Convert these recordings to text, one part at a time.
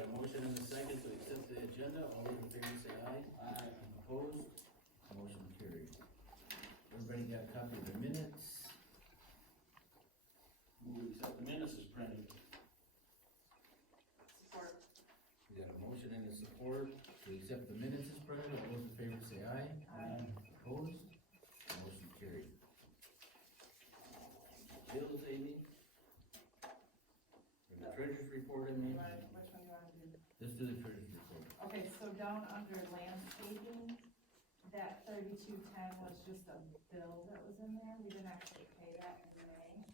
got a motion and a second to accept the agenda, all those in favor say aye. Aye. Opposed? Motion carried. Everybody got a copy of the minutes? Move to accept the minutes as printed. Support. We got a motion and a support to accept the minutes as printed, all those in favor say aye. Aye. Opposed? Motion carried. Bills, Amy? Or the treasurer's report, I mean? Which one you wanna do? Let's do the treasurer's report. Okay, so down under landscaping, that 3210 was just a bill that was in there, we didn't actually pay that in May.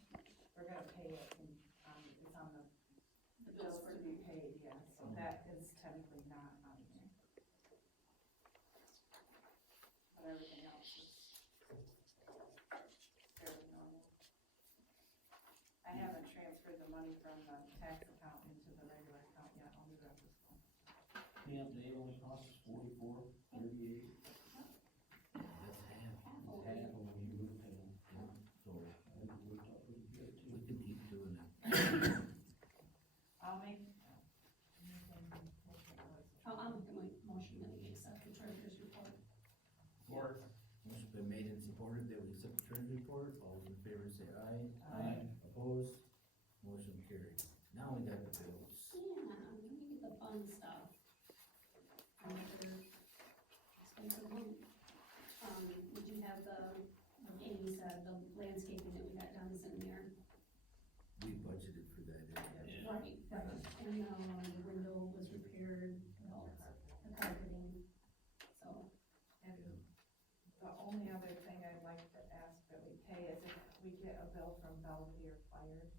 We're gonna pay it in, it's on the bills to be paid, yeah, so that is technically not on there. But everything else is fairly normal. I haven't transferred the money from the tax account into the regular account yet, I'll do that this month. Cleanup day only costs us $44.38. That's half. Half of what you would pay. Yeah, so I think it worked out pretty good too. we can keep doing that. I'll make. I'll make a motion that we accept the treasurer's report. Support. Motion been made and supported that we accept the treasurer's report, all those in favor say aye. Aye. Opposed? Motion carried. Now we got the bills. Yeah, let me get the fun stuff. Another expensive one. We do have like Amy said, the landscaping that we got done is in there. We budgeted for that, didn't we? Yeah. Right, right, and, the window was repaired, well, the carpeting, so. And the only other thing I'd like to ask that we pay is if we get a bill from Belvedere Fire.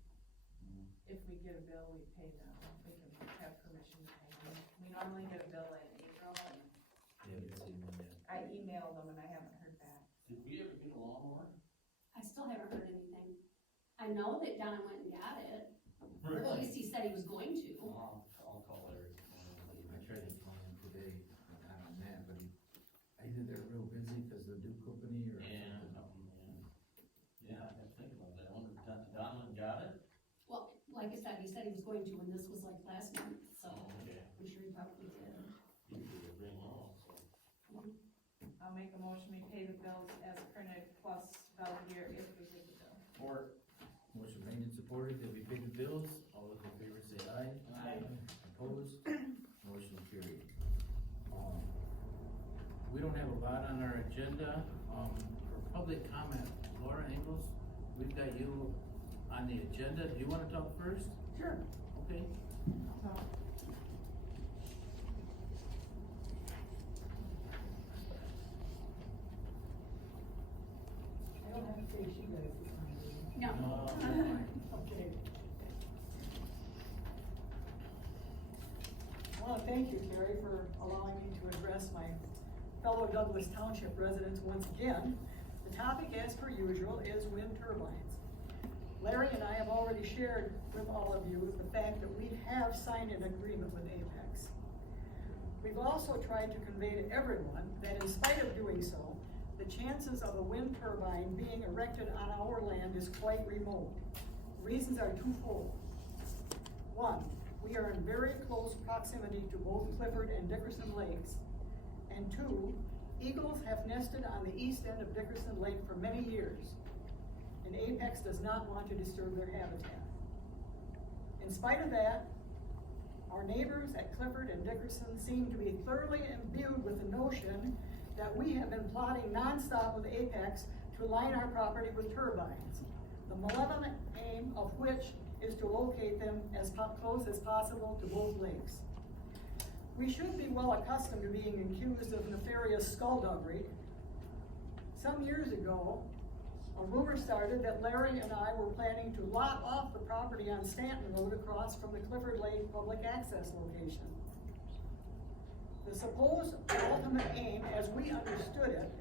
If we get a bill, we pay them, we can have permission to pay them. We normally get a bill in April, and Yeah, we seen one yet. I emailed them and I haven't heard back. Did we ever get a lawnmower? I still haven't heard anything. I know that Don went and got it, or at least he said he was going to. I'll call Eric. I tried to call him today, not on that, but either they're real busy because of the new company or Yeah, something. yeah, I didn't think about that. I wonder if Donald got it? Well, like I said, he said he was going to, and this was like last month, so Okay. I'm sure he probably did. Usually they bring them all, so. I'll make a motion, we pay the bills as printed plus Belvedere if we get the bill. Or. Motion made and supported that we pay the bills, all those in favor say aye. Aye. Opposed? Motion carried. We don't have a lot on our agenda, for public comment. Laura Ingalls, we've got you on the agenda, do you wanna talk first? Sure. Okay. So. I don't have to face you guys this time, do you? No. Okay. I want to thank you, Carrie, for allowing me to address my fellow Douglas Township residents once again. The topic, as per usual, is wind turbines. Larry and I have already shared with all of you the fact that we have signed an agreement with Apex. We've also tried to convey to everyone that in spite of doing so, the chances of a wind turbine being erected on our land is quite remote. Reasons are twofold. One, we are in very close proximity to both Clifford and Dickerson Lakes. And two, eagles have nested on the east end of Dickerson Lake for many years, and Apex does not want to disturb their habitat. In spite of that, our neighbors at Clifford and Dickerson seem to be thoroughly imbued with the notion that we have been plotting nonstop with Apex to line our property with turbines, the malevolent aim of which is to locate them as close as possible to both lakes. We should be well accustomed to being accused of nefarious skullduggery. Some years ago, a rumor started that Larry and I were planning to lot off the property on Stanton Road across from the Clifford Lake public access location. The supposed ultimate aim, as we understood it,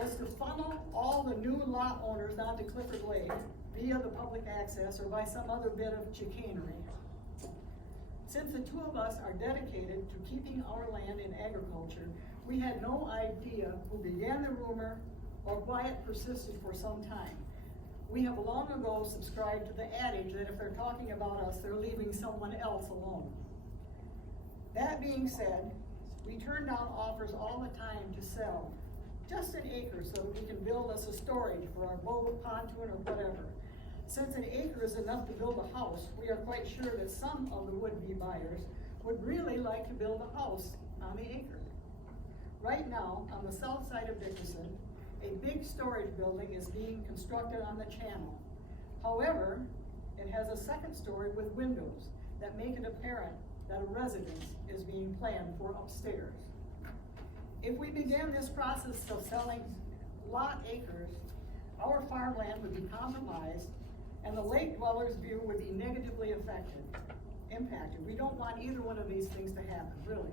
was to funnel all the new lot owners onto Clifford Lake via the public access or by some other bit of chicanery. Since the two of us are dedicated to keeping our land in agriculture, we had no idea who began the rumor or why it persisted for some time. We have long ago subscribed to the adage that if they're talking about us, they're leaving someone else alone. That being said, we turn down offers all the time to sell just an acre so that we can build us a storage for our boat, pontoon, or whatever. Since an acre is enough to build a house, we are quite sure that some of the would-be buyers would really like to build a house on the acre. Right now, on the south side of Dickerson, a big storage building is being constructed on the channel. However, it has a second story with windows that make it apparent that a residence is being planned for upstairs. If we began this process of selling lot acres, our farmland would be compromised and the lake dwellers' view would be negatively impacted. We don't want either one of these things to happen, really.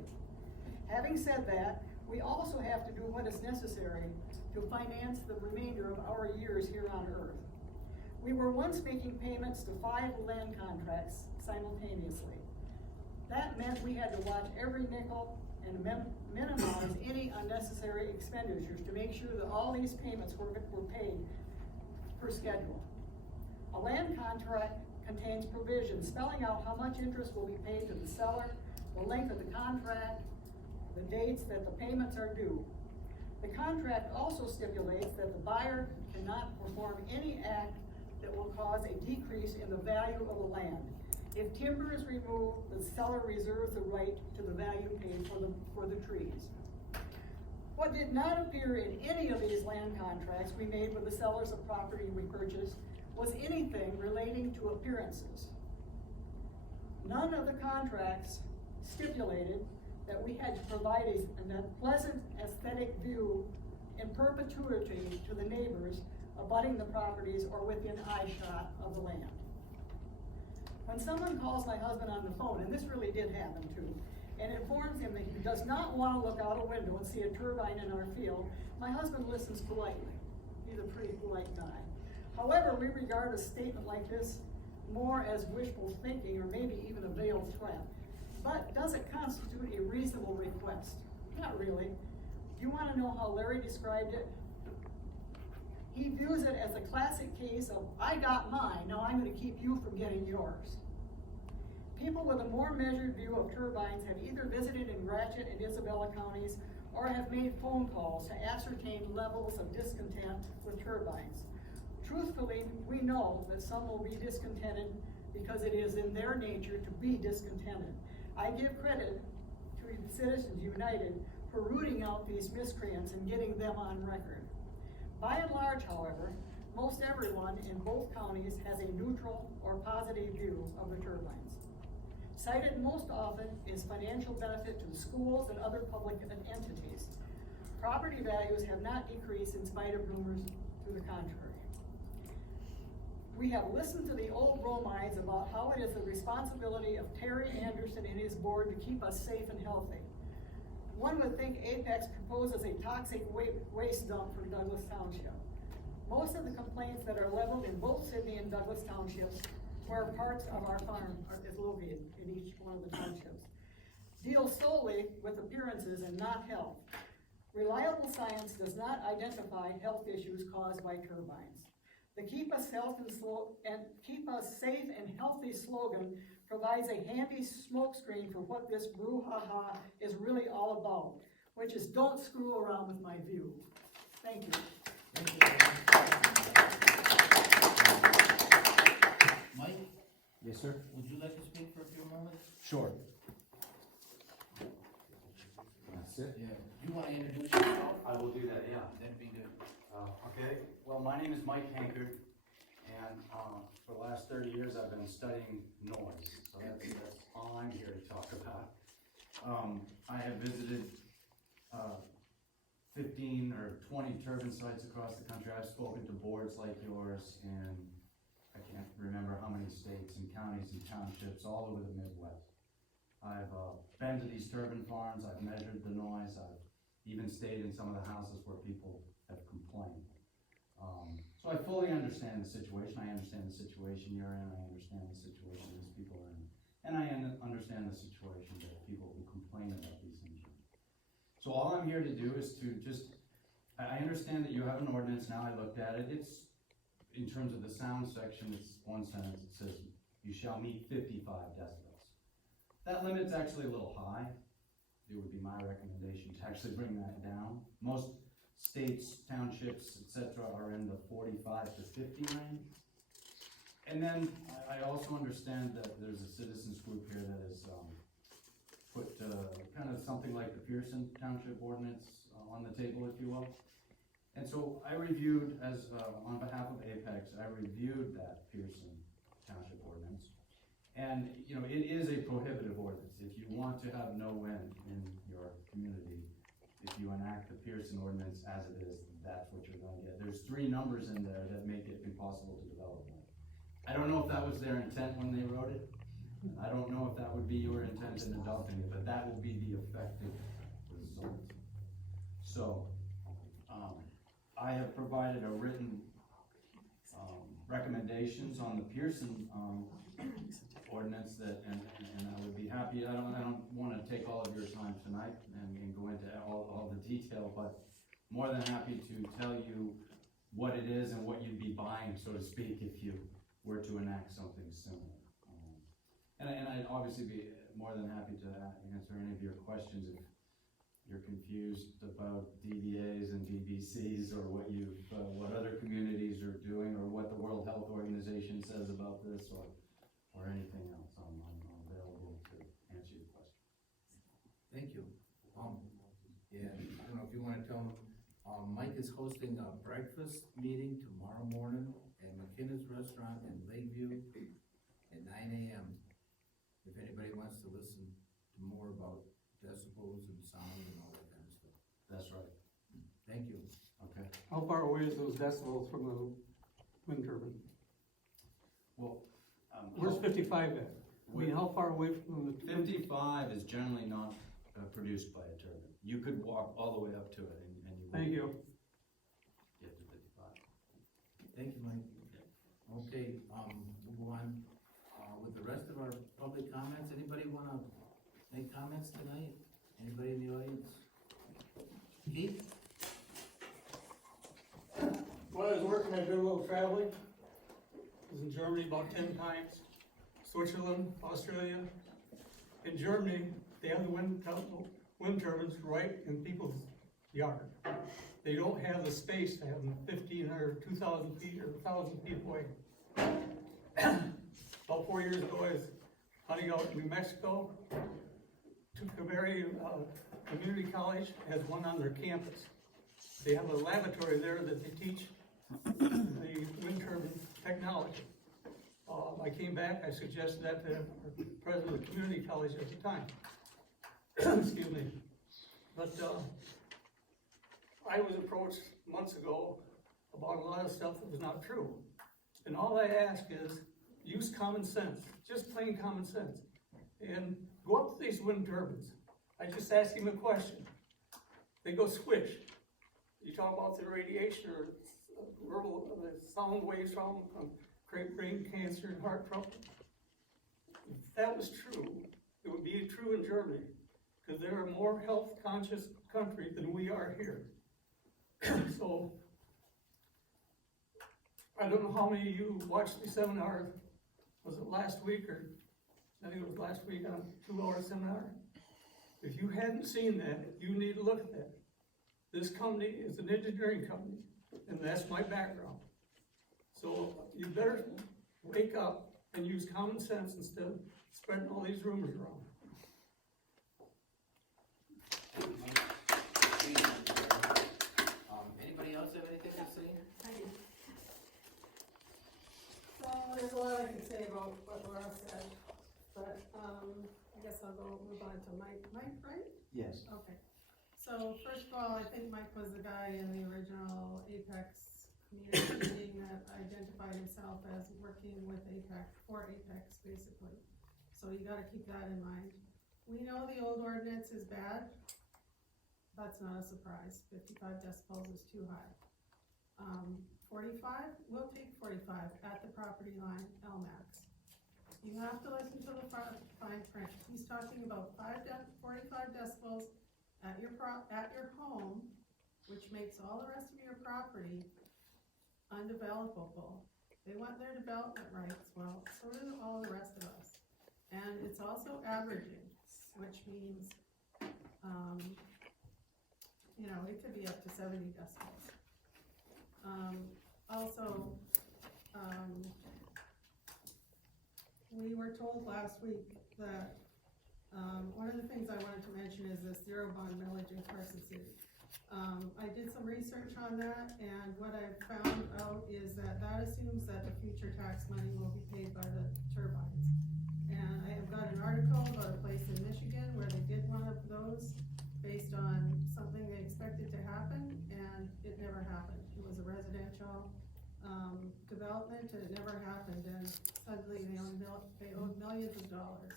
Having said that, we also have to do what is necessary to finance the remainder of our years here on Earth. We were once making payments to 5 land contracts simultaneously. That meant we had to watch every nickel and minimize any unnecessary expenditures to make sure that all these payments were paid per schedule. A land contract contains provisions spelling out how much interest will be paid to the seller, the length of the contract, the dates that the payments are due. The contract also stipulates that the buyer cannot perform any act that will cause a decrease in the value of the land. If timber is removed, the seller reserves the right to the value paid for the trees. What did not appear in any of these land contracts we made with the sellers of property we purchased was anything relating to appearances. None of the contracts stipulated that we had to provide a pleasant aesthetic view in perpetuity to the neighbors abutting the properties or within eyeshot of the land. When someone calls my husband on the phone, and this really did happen too, and informs him that he does not want to look out a window and see a turbine in our field, my husband listens politely. He's a pretty polite guy. However, we regard a statement like this more as wishful thinking or maybe even a veiled threat. But does it constitute a reasonable request? Not really. Do you want to know how Larry described it? He views it as a classic case of, I got mine, now I'm going to keep you from getting yours. People with a more measured view of turbines have either visited in Gratiot and Isabella counties or have made phone calls to ascertain levels of discontent with turbines. Truthfully, we know that some will be discontented because it is in their nature to be discontented. I give credit to Citizens United for rooting out these miscreants and getting them on record. By and large, however, most everyone in both counties has a neutral or positive view of the turbines. Cited most often is financial benefit to the schools and other public entities. Property values have not decreased in spite of rumors to the contrary. We have listened to the old bromides about how it is the responsibility of Terry Anderson and his board to keep us safe and healthy. One would think Apex proposes a toxic waste dump for Douglas Township. Most of the complaints that are leveled in both Sidney and Douglas Townships, where parts of our farm is located in each one of the townships, deal solely with appearances and not health. Reliable science does not identify health issues caused by turbines. The Keep Us Safe and Healthy slogan provides a handy smokescreen for what this brouhaha is really all about, which is don't screw around with my view. Thank you. Thank you. Mike, Yes, sir. would you like to speak for a few moments? Sure. That's it. Yeah. Do you want to introduce yourself? I will do that, yeah. That'd be good. Okay, well, my name is Mike Hankard, and for the last 30 years I've been studying noise, so that's all I'm here to talk about. I have visited 15 or 20 turbine sites across the country. I've spoken to boards like yours in, I can't remember how many states and counties and townships all over the Midwest. I've been to these turbine farms, I've measured the noise, I've even stayed in some of the houses where people have complained. So I fully understand the situation. I understand the situation you're in. I understand the situation these people are in. And I understand the situation that people who complain about these things. So all I'm here to do is to just, I understand that you have an ordinance now. I looked at it. It's, in terms of the sound section, it's one sentence. It says, you shall meet 55 decibels. That limit's actually a little high. It would be my recommendation to actually bring that down. Most states, townships, et cetera, are in the 45 to 50 range. And then I also understand that there's a citizens group here that has put kind of something like the Pearson Township ordinance on the table, if you will. And so I reviewed, as on behalf of Apex, I reviewed that Pearson Township ordinance. And, you know, it is a prohibitive ordinance. If you want to have no wind in your community, if you enact the Pearson ordinance as it is, that's what you're gonna get. There's 3 numbers in there that make it impossible to develop one. I don't know if that was their intent when they wrote it. I don't know if that would be your intent in adopting it, but that will be the effective result. So, I have provided a written recommendations on the Pearson ordinance that, and I would be happy, I don't wanna take all of your time tonight and go into all the detail, but more than happy to tell you what it is and what you'd be buying, so to speak, if you were to enact something similar. And I'd obviously be more than happy to answer any of your questions if you're confused about DBAs and DBCs, or what other communities are doing, or what the World Health Organization says about this, or anything else. I'm available to answer your question. Thank you. Yeah, I don't know if you wanna tell them, Mike is hosting a breakfast meeting tomorrow morning at McKinnon Restaurant in Lakeview at 9 AM. If anybody wants to listen to more about decibels and sound and all that kind of stuff. That's right. Thank you. Okay. How far away is those decibels from the wind turbine? Well, Where's 55 at? I mean, how far away from the? 55 is generally not produced by a turbine. You could walk all the way up to it and you Thank you. get to 55. Thank you, Mike. Okay, move on, with the rest of our public comments. Anybody wanna make comments tonight? Anybody in the audience? Keith? When I was working, I did a little traveling. I was in Germany about 10 times, Switzerland, Australia. In Germany, they have the wind turbines right in people's yard. They don't have the space to have them 1,500, 2,000 feet, or 1,000 feet away. About 4 years ago, I was hunting out in New Mexico. Tucumcari Community College has one on their campus. They have a laboratory there that they teach the wind turbine technology. I came back, I suggested that to the president of the community college at the time. Excuse me. But I was approached months ago about a lot of stuff that was not true. And all I ask is, use common sense, just plain common sense. And go up to these wind turbines. I just ask him a question. They go swish. You talk about the radiation or the sound waves from brain cancer and heart trouble. If that was true, it would be true in Germany, because they're a more health conscious country than we are here. So, I don't know how many of you watched the seminar, was it last week, or I think it was last week, on a 2-hour seminar. If you hadn't seen that, you need to look at that. This company is an engineering company, and that's my background. So you better wake up and use common sense instead of spreading all these rumors around. Anybody else have anything to say? So there's a lot I can say about what Laura said, but I guess I'll move on to Mike. Mike, right? Yes. Okay. So first of all, I think Mike was the guy in the original Apex community meeting that identified himself as working with Apex, for Apex, basically. So you gotta keep that in mind. We know the old ordinance is bad. That's not a surprise. 55 decibels is too high. 45, we'll take 45 at the property line, LMAX. You have to listen to the fine print. He's talking about 45 decibels at your home, which makes all the rest of your property undevelopable. They want their development rights, well, so do all the rest of us. And it's also averaging, which means, you know, it could be up to 70 decibels. Also, we were told last week that, one of the things I wanted to mention is this zero bond millage in Carson City. I did some research on that, and what I found out is that assumes that the future tax money will be paid by the turbines. And I have got an article about a place in Michigan where they did one of those based on something they expected to happen, and it never happened. It was a residential, development, and it never happened, and suddenly they owed millions of dollars.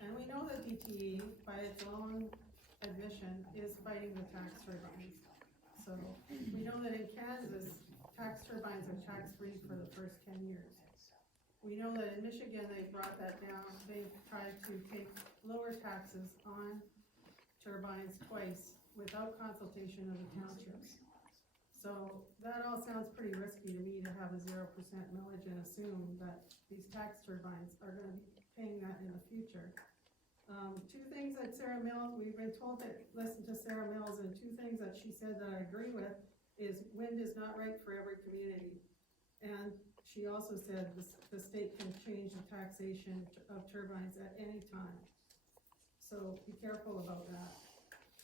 And we know that DTE, by its own admission, is fighting the tax turbines. So, we know that in Kansas, tax turbines are tax-free for the first 10 years. We know that in Michigan, they brought that down, they've tried to take lower taxes on turbines twice without consultation of the townships. So, that all sounds pretty risky to me to have a 0% millage and assume that these tax turbines are gonna be paying that in the future. Two things that Sarah Mills, we've been told to listen to Sarah Mills, and two things that she said that I agree with is wind is not right for every community. And she also said the state can change the taxation of turbines at any time. So be careful about that.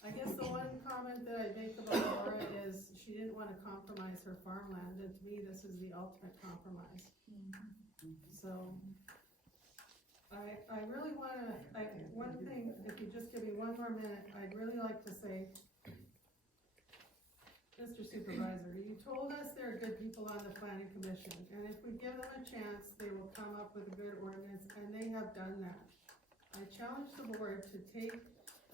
I guess the one comment that I make about Laura is she didn't want to compromise her farmland, and to me, this is the ultimate compromise. So, I really wanna, one thing, if you just give me one more minute, I'd really like to say, Mr. Supervisor, you told us there are good people on the planning commission, and if we give them a chance, they will come up with a good ordinance, and they have done that. I challenge the board to take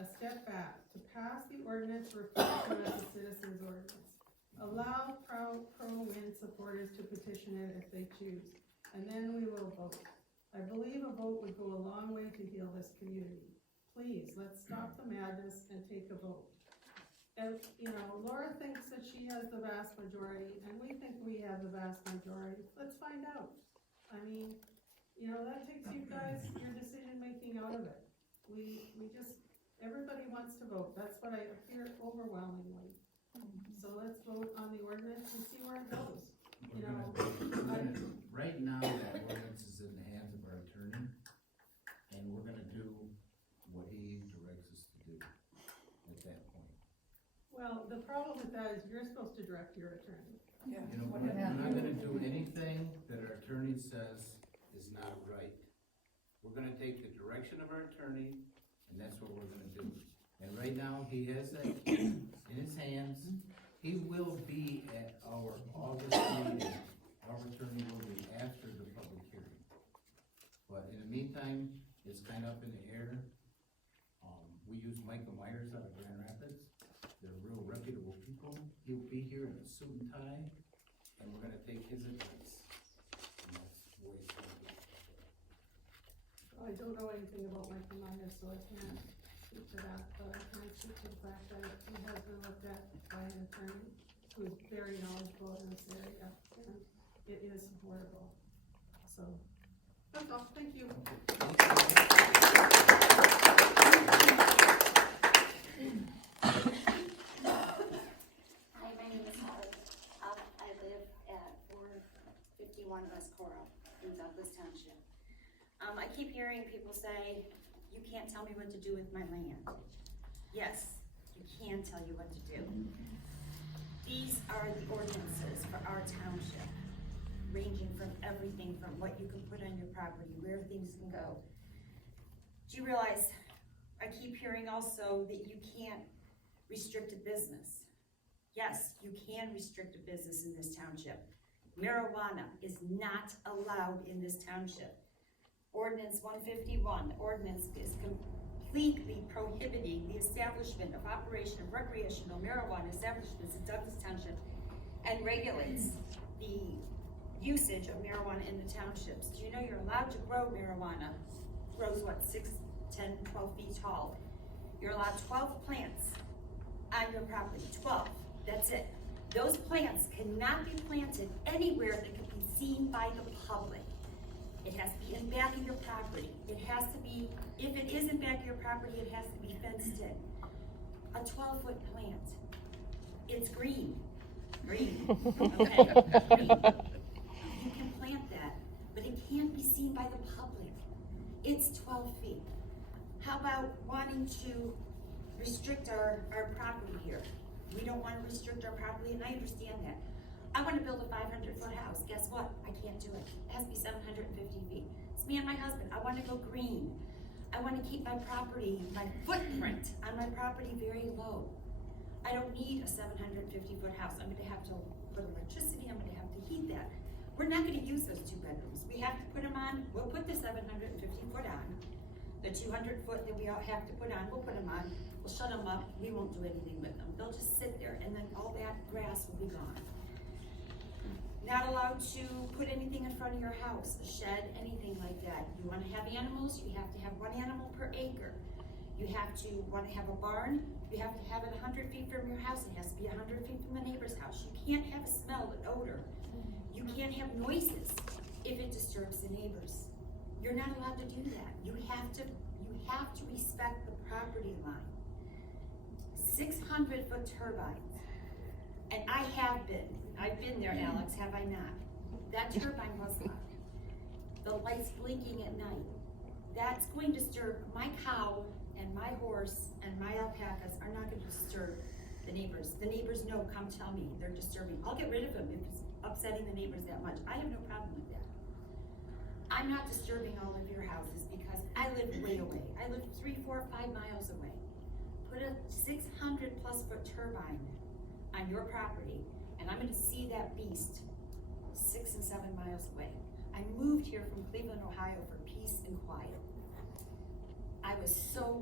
a step back, to pass the ordinance referred to as a citizen's ordinance. Allow pro-wind supporters to petition it if they choose, and then we will vote. I believe a vote would go a long way to heal this community. Please, let's stop the madness and take a vote. If, you know, Laura thinks that she has the vast majority, and we think we have the vast majority, let's find out. I mean, you know, that takes you guys, your decision-making out of it. We just, everybody wants to vote, that's what I hear overwhelmingly. So let's vote on the ordinance and see where it goes. Right now, that ordinance is in the hands of our attorney, and we're gonna do what he directs us to do at that point. Well, the problem with that is you're supposed to direct your attorney. Yeah. You know, we're not gonna do anything that our attorney says is not right. We're gonna take the direction of our attorney, and that's what we're gonna do. And right now, he has that in his hands. He will be at our August meeting. Our attorney will be after the public hearing. But in the meantime, it's kind of up in the air. We use Michael Myers out of Grand Rapids. They're real reputable people. He'll be here in a suit and tie, and we're gonna take his advice. And that's the way it's gonna be. I don't know anything about Michael Myers, so I can't speak to that, but I can speak to the fact that he has been looked at by an attorney who is very knowledgeable in this area, and it is supportable. So, that's all, thank you. Hi, my name is Holly. I live at 451 West Coral in Douglas Township. I keep hearing people say, you can't tell me what to do with my land. Yes, you can tell you what to do. These are the ordinances for our township, ranging from everything from what you can put on your property, where things can go. Do you realize, I keep hearing also that you can't restrict a business. Yes, you can restrict a business in this township. Marijuana is not allowed in this township. Ordinance 151, ordinance is completely prohibiting the establishment of operation of recreational marijuana establishments in Douglas Township and regulates the usage of marijuana in the townships. Do you know you're allowed to grow marijuana? Grows what, 6, 10, 12 feet tall. You're allowed 12 plants on your property, 12, that's it. Those plants cannot be planted anywhere that can be seen by the public. It has to be in back of your property. It has to be, if it is in back of your property, it has to be fenced in. A 12-foot plant. It's green. Green, okay, green. You can plant that, but it can't be seen by the public. It's 12 feet. How about wanting to restrict our property here? We don't wanna restrict our property, and I understand that. I wanna build a 500-foot house, guess what? I can't do it. It has to be 750 feet. It's me and my husband, I wanna go green. I wanna keep my property, my footprint on my property very low. I don't need a 750-foot house. I'm gonna have to put electricity, I'm gonna have to heat that. We're not gonna use those 2 bedrooms. We have to put them on, we'll put the 750-foot on. The 200-foot that we all have to put on, we'll put them on. We'll shut them up, we won't do anything with them. They'll just sit there, and then all that grass will be gone. Not allowed to put anything in front of your house, a shed, anything like that. You wanna have animals, you have to have 1 animal per acre. You have to wanna have a barn, you have to have it 100 feet from your house, it has to be 100 feet from the neighbor's house. You can't have a smell, an odor. You can't have noises if it disturbs the neighbors. You're not allowed to do that. You have to respect the property line. 600-foot turbines, and I've been there, Alex, have I not? That turbine was loud. The lights blinking at night. That's going to disturb my cow and my horse and my alpacas are not gonna disturb the neighbors. The neighbors know, come tell me, they're disturbing. I'll get rid of them if it's upsetting the neighbors that much. I have no problem with that. I'm not disturbing all of your houses because I live way away. I live 3, 4, 5 miles away. Put a 600-plus-foot turbine on your property, and I'm gonna see that beast 6 and 7 miles away. I moved here from Cleveland, Ohio for peace and quiet.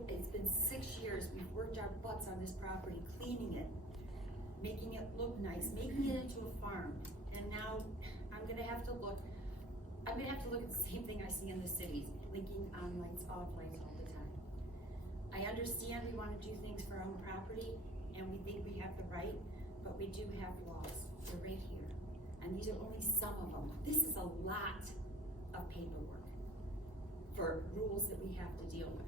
It's been 6 years, we've worked our butts on this property, cleaning it, making it look nice, making it into a farm. And now I'm gonna have to look at the same thing I see in the cities, blinking on lights, off lights all the time. I understand we wanna do things for our own property, and we think we have the right, but we do have laws, they're right here. And these are only some of them. This is a lot of paperwork for rules that we have to deal with.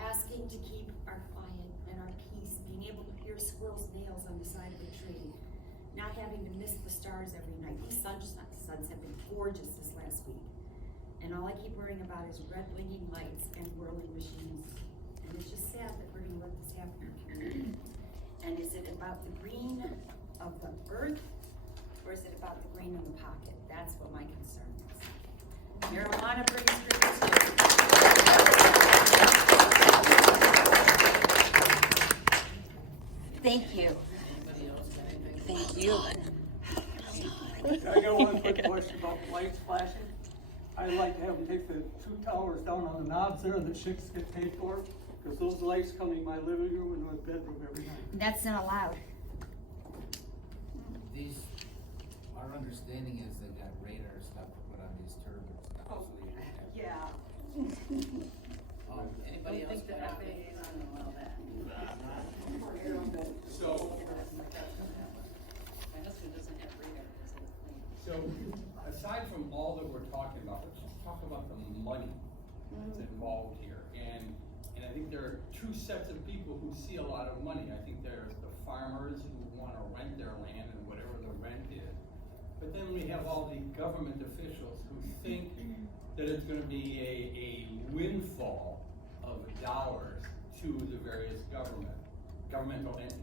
Asking to keep our quiet and our peace, being able to hear squirrels' nails on the side of a tree, not having to miss the stars every night. These suns have been gorgeous this last week. And all I keep worrying about is red blinking lights and whirling machines. And it's just sad that we're gonna let this happen in our community. And is it about the green of the earth, or is it about the green in the pocket? That's what my concern is. Marijuana brings green too. Thank you. Thank you. I got one quick question about the lights flashing. I'd like to have them take the 2 towers down on the knobs there that chicks get paid for, because those lights come in my living room and my bedroom every night. That's not allowed. Our understanding is they got radar stuff to put on these turbines. Yeah. Anybody else? So, aside from all that we're talking about, let's just talk about the money that's involved here. And I think there are 2 sets of people who see a lot of money. I think there's the farmers who wanna rent their land and whatever the rent is. But then we have all the government officials who think that it's gonna be a windfall of dollars to the various governmental entities.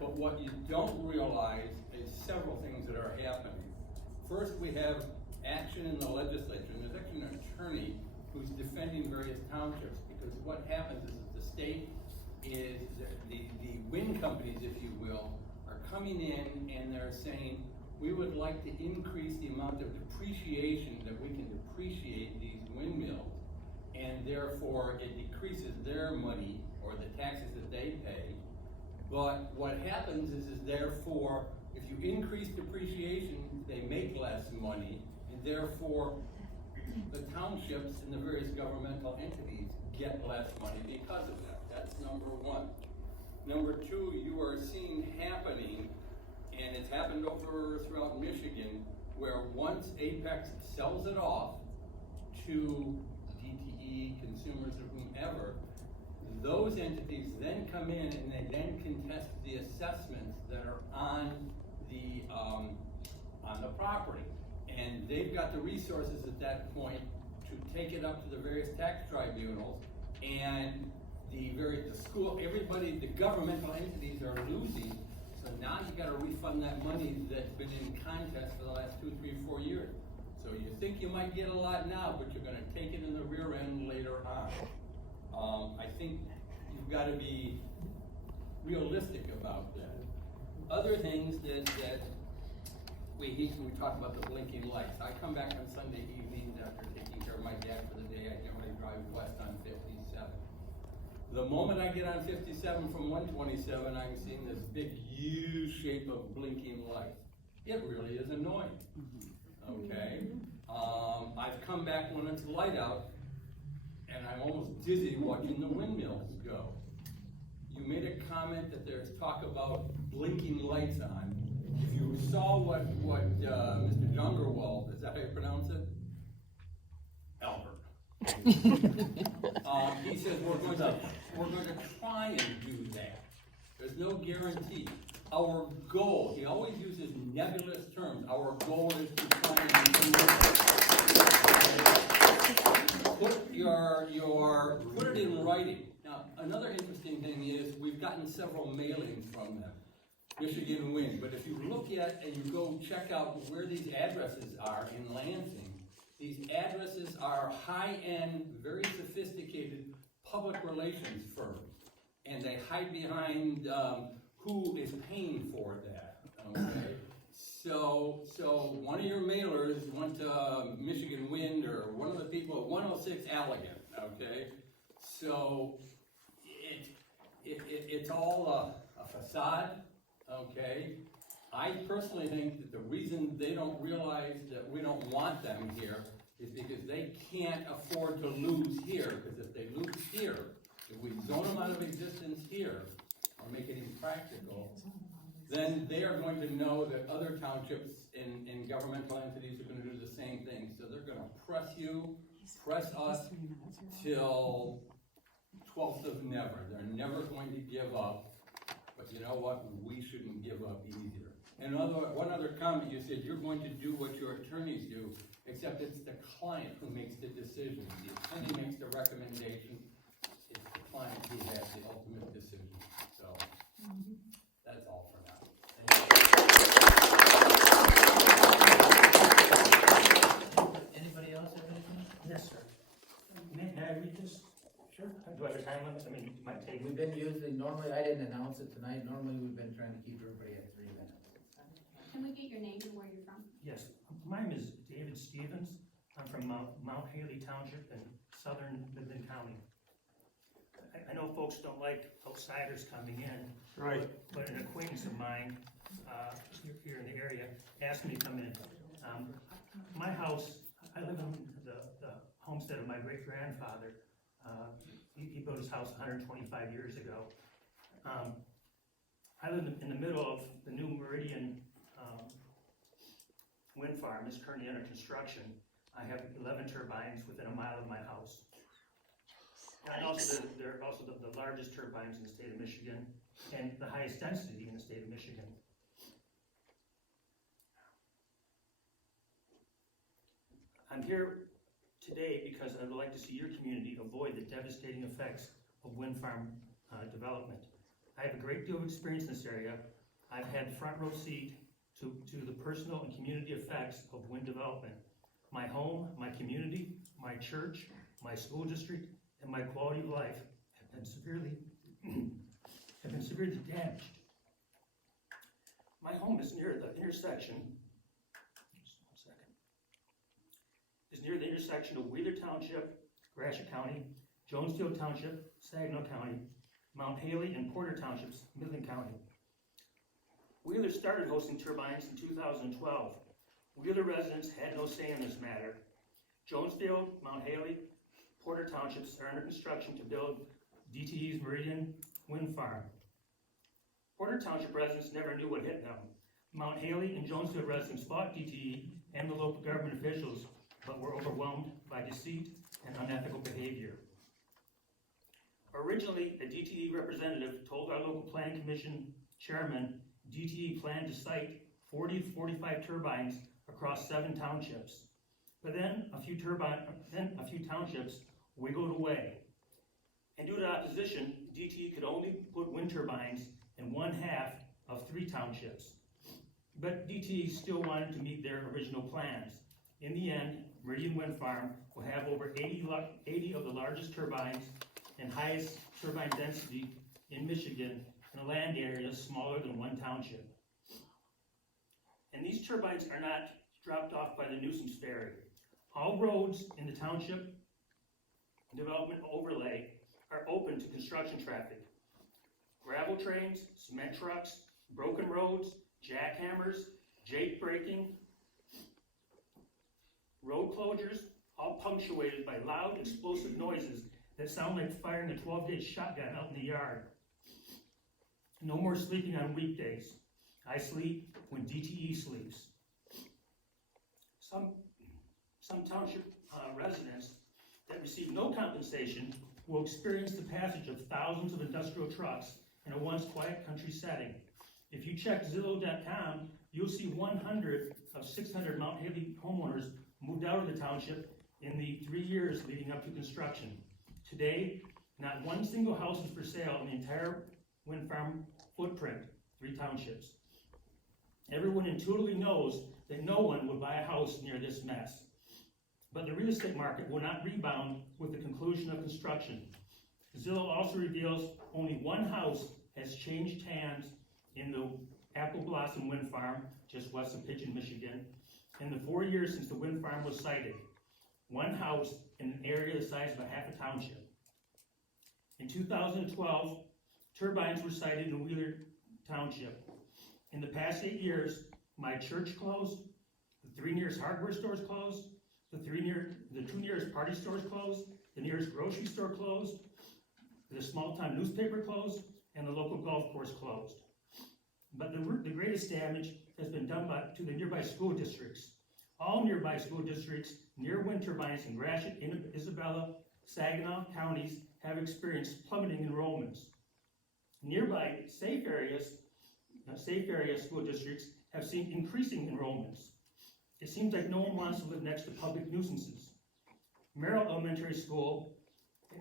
But what you don't realize is several things that are happening. First, we have action in the legislature, and there's actually an attorney who's defending various townships, because what happens is that the state is, the wind companies, if you will, are coming in and they're saying, we would like to increase the amount of depreciation that we can depreciate these windmills, and therefore it decreases their money or the taxes that they pay. But what happens is therefore, if you increase depreciation, they make less money, and therefore the townships and the various governmental entities get less money because of that. That's number 1. Number 2, you are seeing happening, and it's happened over throughout Michigan, where once Apex sells it off, to DTE, consumers, or whomever, those entities then come in and they then contest the assessments that are on the property. And they've got the resources at that point to take it up to the various tax tribunals, and the school, everybody, the governmental entities are losing. So now you gotta refund that money that's been in contest for the last 2, 3, 4 years. So you think you might get a lot now, but you're gonna take it in the rear end later on. I think you've gotta be realistic about that. Other things that we talk about the blinking lights. I come back on Sunday evenings after taking care of my dad for the day. I generally drive west on 57. The moment I get on 57 from 127, I'm seeing this big U shape of blinking lights. It really is annoying. Okay? I've come back when it's light out, and I'm almost dizzy watching the windmills go. You made a comment that there's talk about blinking lights on. If you saw what Mr. Jungerwald, is that how you pronounce it? Albert. He says we're going to try and do that. There's no guarantee. Our goal, he always uses nebulous terms. Our goal is to try and put it in writing. Now, another interesting thing is we've gotten several mailings from them. Michigan Wind, but if you look at and you go check out where these addresses are in Lansing, these addresses are high-end, very sophisticated public relations firms, and they hide behind who is paying for that. Okay, so one of your mailers went to Michigan Wind or one of the people at 106 Allegan. Okay, so it's all a facade. Okay, I personally think that the reason they don't realize that we don't want them here is because they can't afford to lose here, because if they lose here, if we zone them out of existence here, or make it impractical, then they are going to know that other townships and governmental entities are going to do the same thing. So they're going to press you, press us, till 12th of never. They're never going to give up. But you know what? We shouldn't give up either. And one other comment, you said you're going to do what your attorneys do, except it's the client who makes the decision. The attorney makes the recommendation. It's the client who has the ultimate decision. So that's all for now. Anybody else have anything? Yes, sir. May I read this? Sure. Do I have a time limit? I mean, it might take. We've been normally I didn't announce it tonight, normally we've been trying to keep everybody at 3 minutes. Can we get your name and where you're from? Yes, my name is David Stevens. I'm from Mount Haley Township in southern Midland County. I know folks don't like outsiders coming in. Right. But an acquaintance of mine here in the area asked me to come in. My house, I live in the homestead of my great-grandfather. He built his house 125 years ago. I live in the middle of the new Meridian wind farm. It's currently under construction. I have 11 turbines within a mile of my house. And they're also the largest turbines in the state of Michigan and the highest density in the state of Michigan. I'm here today because I would like to see your community avoid the devastating effects of wind farm development. I have a great deal of experience in this area. I've had front row seat to the personal and community effects of wind development. My home, my community, my church, my school district, and my quality of life have been severely damaged. My home is near the intersection. Is near the intersection of Wheeler Township, Gratiot County, Jonesdale Township, Saginaw County, Mount Haley, and Porter Townships, Midland County. Wheeler started hosting turbines in 2012. Wheeler residents had no say in this matter. Jonesdale, Mount Haley, Porter Townships are under construction to build DTE's Meridian Wind Farm. Porter Township residents never knew what hit them. Mount Haley and Jonesdale residents fought DTE and the local government officials but were overwhelmed by deceit and unethical behavior. Originally, a DTE representative told our local planning commission chairman DTE planned to site 40 to 45 turbines across 7 townships. But then a few townships wiggled away. And due to opposition, DTE could only put wind turbines in 1/2 of 3 townships. But DTE still wanted to meet their original plans. In the end, Meridian Wind Farm will have over 80 of the largest turbines and highest turbine density in Michigan in a land area smaller than 1 township. And these turbines are not dropped off by the nuisance ferry. All roads in the township development overlay are open to construction traffic. Gravel trains, cement trucks, broken roads, jackhammers, jake braking, road closures, all punctuated by loud explosive noises that sound like firing a 12-gauge shotgun out in the yard. No more sleeping on weekdays. I sleep when DTE sleeps. Some township residents that receive no compensation will experience the passage of thousands of industrial trucks in a once quiet country setting. If you check Zillow.com, you'll see 100 of 600 Mount Haley homeowners moved out of the township in the 3 years leading up to construction. Today, not one single house is for sale in the entire wind farm footprint, 3 townships. Everyone intuitively knows that no one would buy a house near this mess. But the real estate market will not rebound with the conclusion of construction. Zillow also reveals only 1 house has changed hands in the Apple Blossom Wind Farm, just west of Pigeon, Michigan, in the 4 years since the wind farm was sited. 1 house in an area the size of a half a township. In 2012, turbines were sited in Wheeler Township. In the past 8 years, my church closed, the 3 nearest hardware stores closed, the 2 nearest party stores closed, the nearest grocery store closed, the small-town newspaper closed, and the local golf course closed. But the greatest damage has been done to the nearby school districts. All nearby school districts near wind turbines in Gratiot, Isabella, Saginaw counties have experienced plummeting enrollments. Nearby safe area school districts have seen increasing enrollments. It seems like no one wants to live next to public nuisances. Merrill Elementary School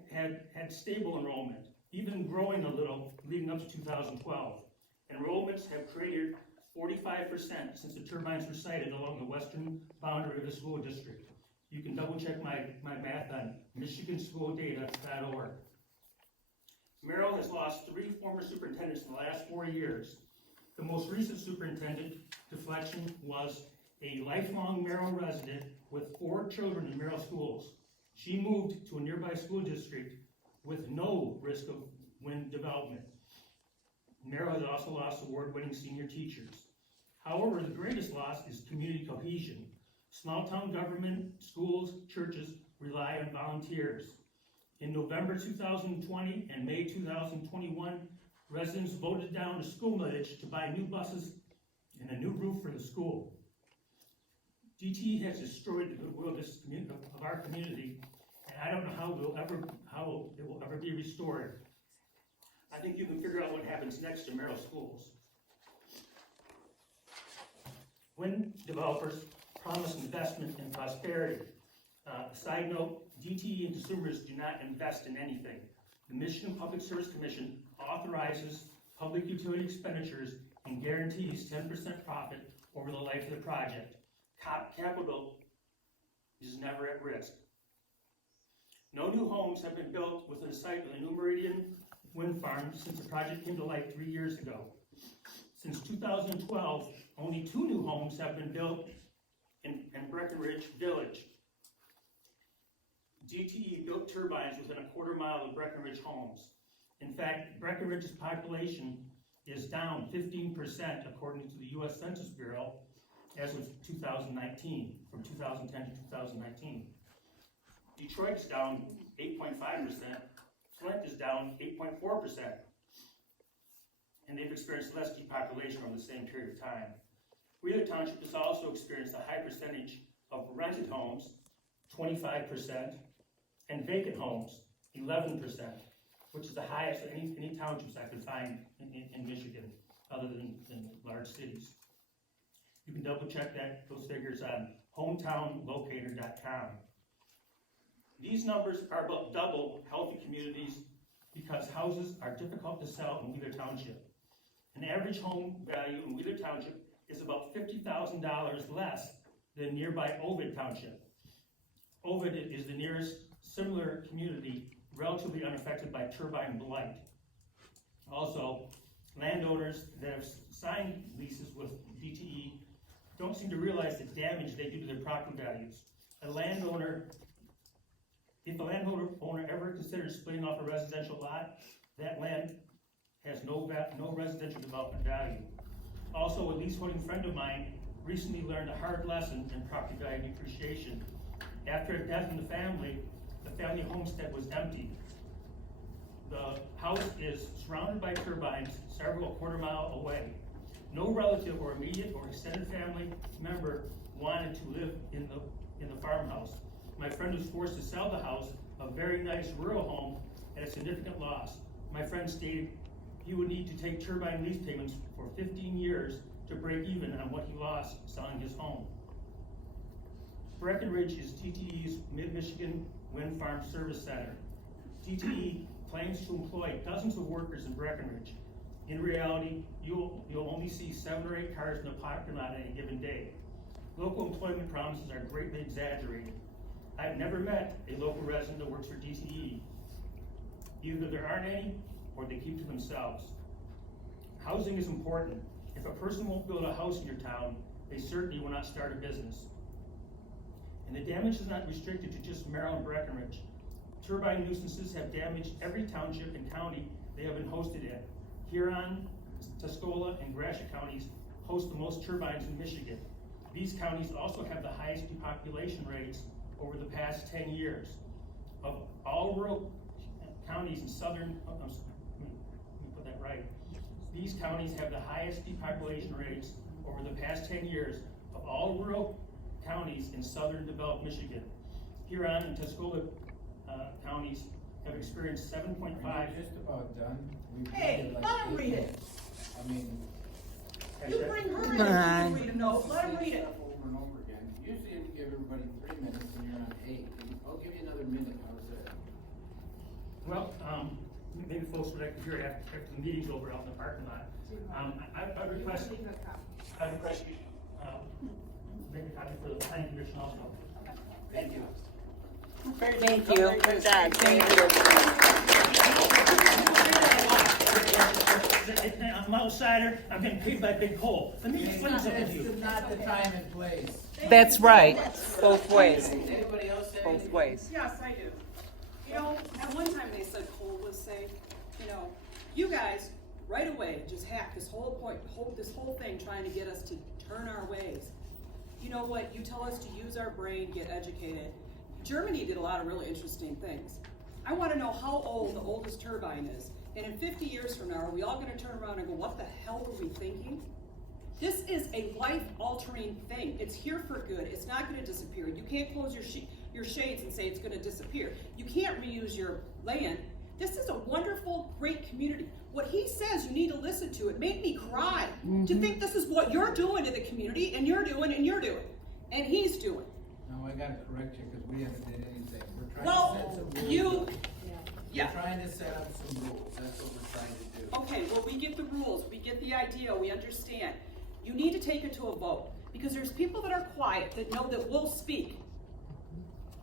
had stable enrollment, even growing a little leading up to 2012. Enrollments have cratered 45% since the turbines were sited along the western boundary of the school district. You can double check my math on michigansschooldata.org. Merrill has lost 3 former superintendents in the last 4 years. The most recent superintendent deflection was a lifelong Merrill resident with 4 children in Merrill schools. She moved to a nearby school district with no risk of wind development. Merrill has also lost award-winning senior teachers. However, the greatest loss is community cohesion. Small-town government, schools, churches rely on volunteers. In November 2020 and May 2021, residents voted down a school millage to buy new buses and a new roof for the school. DTE has destroyed the goodwill of our community, and I don't know how it will ever be restored. I think you can figure out what happens next to Merrill schools. Wind developers promise investment and prosperity. Side note, DTE and consumers do not invest in anything. The Michigan Public Service Commission authorizes public utility expenditures and guarantees 10% profit over the life of the project. Capital is never at risk. No new homes have been built within the site of the new Meridian Wind Farm since the project came to light 3 years ago. Since 2012, only 2 new homes have been built in Breckenridge Village. DTE built turbines within a quarter mile of Breckenridge homes. In fact, Breckenridge's population is down 15% according to the U.S. Census Bureau as of 2019, from 2010 to 2019. Detroit is down 8.5%, Flint is down 8.4%, and they've experienced less depopulation over the same period of time. Wheeler Township has also experienced a high percentage of rented homes, 25%, and vacant homes, 11%, which is the highest of any townships I could find in Michigan, other than large cities. You can double check those figures on hometownlocator.com. These numbers are about double healthy communities because houses are difficult to sell in Wheeler Township. An average home value in Wheeler Township is about $50,000 less than nearby Ovid Township. Ovid is the nearest similar community relatively unaffected by turbine blight. Also, landowners that have signed leases with DTE don't seem to realize the damage they do to their property values. If a landowner ever considers splitting off a residential lot, that land has no residential development value. Also, a leaseholding friend of mine recently learned a hard lesson in property value depreciation. After a death in the family homestead was empty. The house is surrounded by turbines several quarter-mile away. No relative or immediate or extended family member wanted to live in the farmhouse. My friend was forced to sell the house, a very nice rural home, at a significant loss. My friend stated he would need to take turbine lease payments for 15 years to break even on what he lost selling his home. Breckenridge is DTE's Mid-Michigan Wind Farm Service Center. DTE claims to employ dozens of workers in Breckenridge. In reality, you'll only see 7 or 8 cars in the parking lot on any given day. Local employment promises are greatly exaggerated. I've never met a local resident that works for DTE. Either there aren't any, or they keep to themselves. Housing is important. If a person won't build a house in your town, they certainly will not start a business. And the damage is not restricted to just Maryland Breckenridge. Turbine nuisances have damaged every township and county they have been hosted in. Huron, Tuscola, and Gratiot counties host the most turbines in Michigan. These counties also have the highest depopulation rates over the past 10 years. Of all rural counties in southern, let me put that right. These counties have the highest depopulation rates over the past 10 years of all rural counties in southern developed Michigan. Huron and Tuscola counties have experienced 7.5. We're just about done. We've Hey, read it like let him 8 read it. minutes. I mean, You bring her in, you read a note, let him read it. stuff over and over again. Usually you give everybody 3 minutes and you're on 8. I'll give you another minute, how's that? Well, maybe folks would like to hear after the meeting's over out in the parking lot. I request you, make a copy for the planning commission also. Thank you. Thank you. Good job. Thank you. I'm an outsider, I'm getting paid by Big Hole. Let me explain something to you. It's not the time and place. That's right. Both ways. Anybody else have Both anything? ways. Yes, I do. You know, at one time they said coal was safe, you know, you guys, right away, just hacked this whole thing trying to get us to turn our ways. You know what, you tell us to use our brain, get educated. Germany did a lot of really interesting things. I wanna know how old the oldest turbine is, and in 50 years from now, are we all gonna turn around and go, what the hell were we thinking? This is a life-altering thing. It's here for good. It's not gonna disappear. You can't close your shades and say it's gonna disappear. You can't reuse your land. This is a wonderful, great community. What he says, you need to listen to. It made me cry to think this is what you're doing in the community, and you're doing, and he's doing. No, I gotta correct you, because we haven't did anything. We're trying Well, to set some rules. you, We're trying to set up some rules, that's what we're trying to do. okay, well, we get the rules, we get the idea, we understand. You need to take it to a vote, because there's people that are quiet, that know that we'll speak.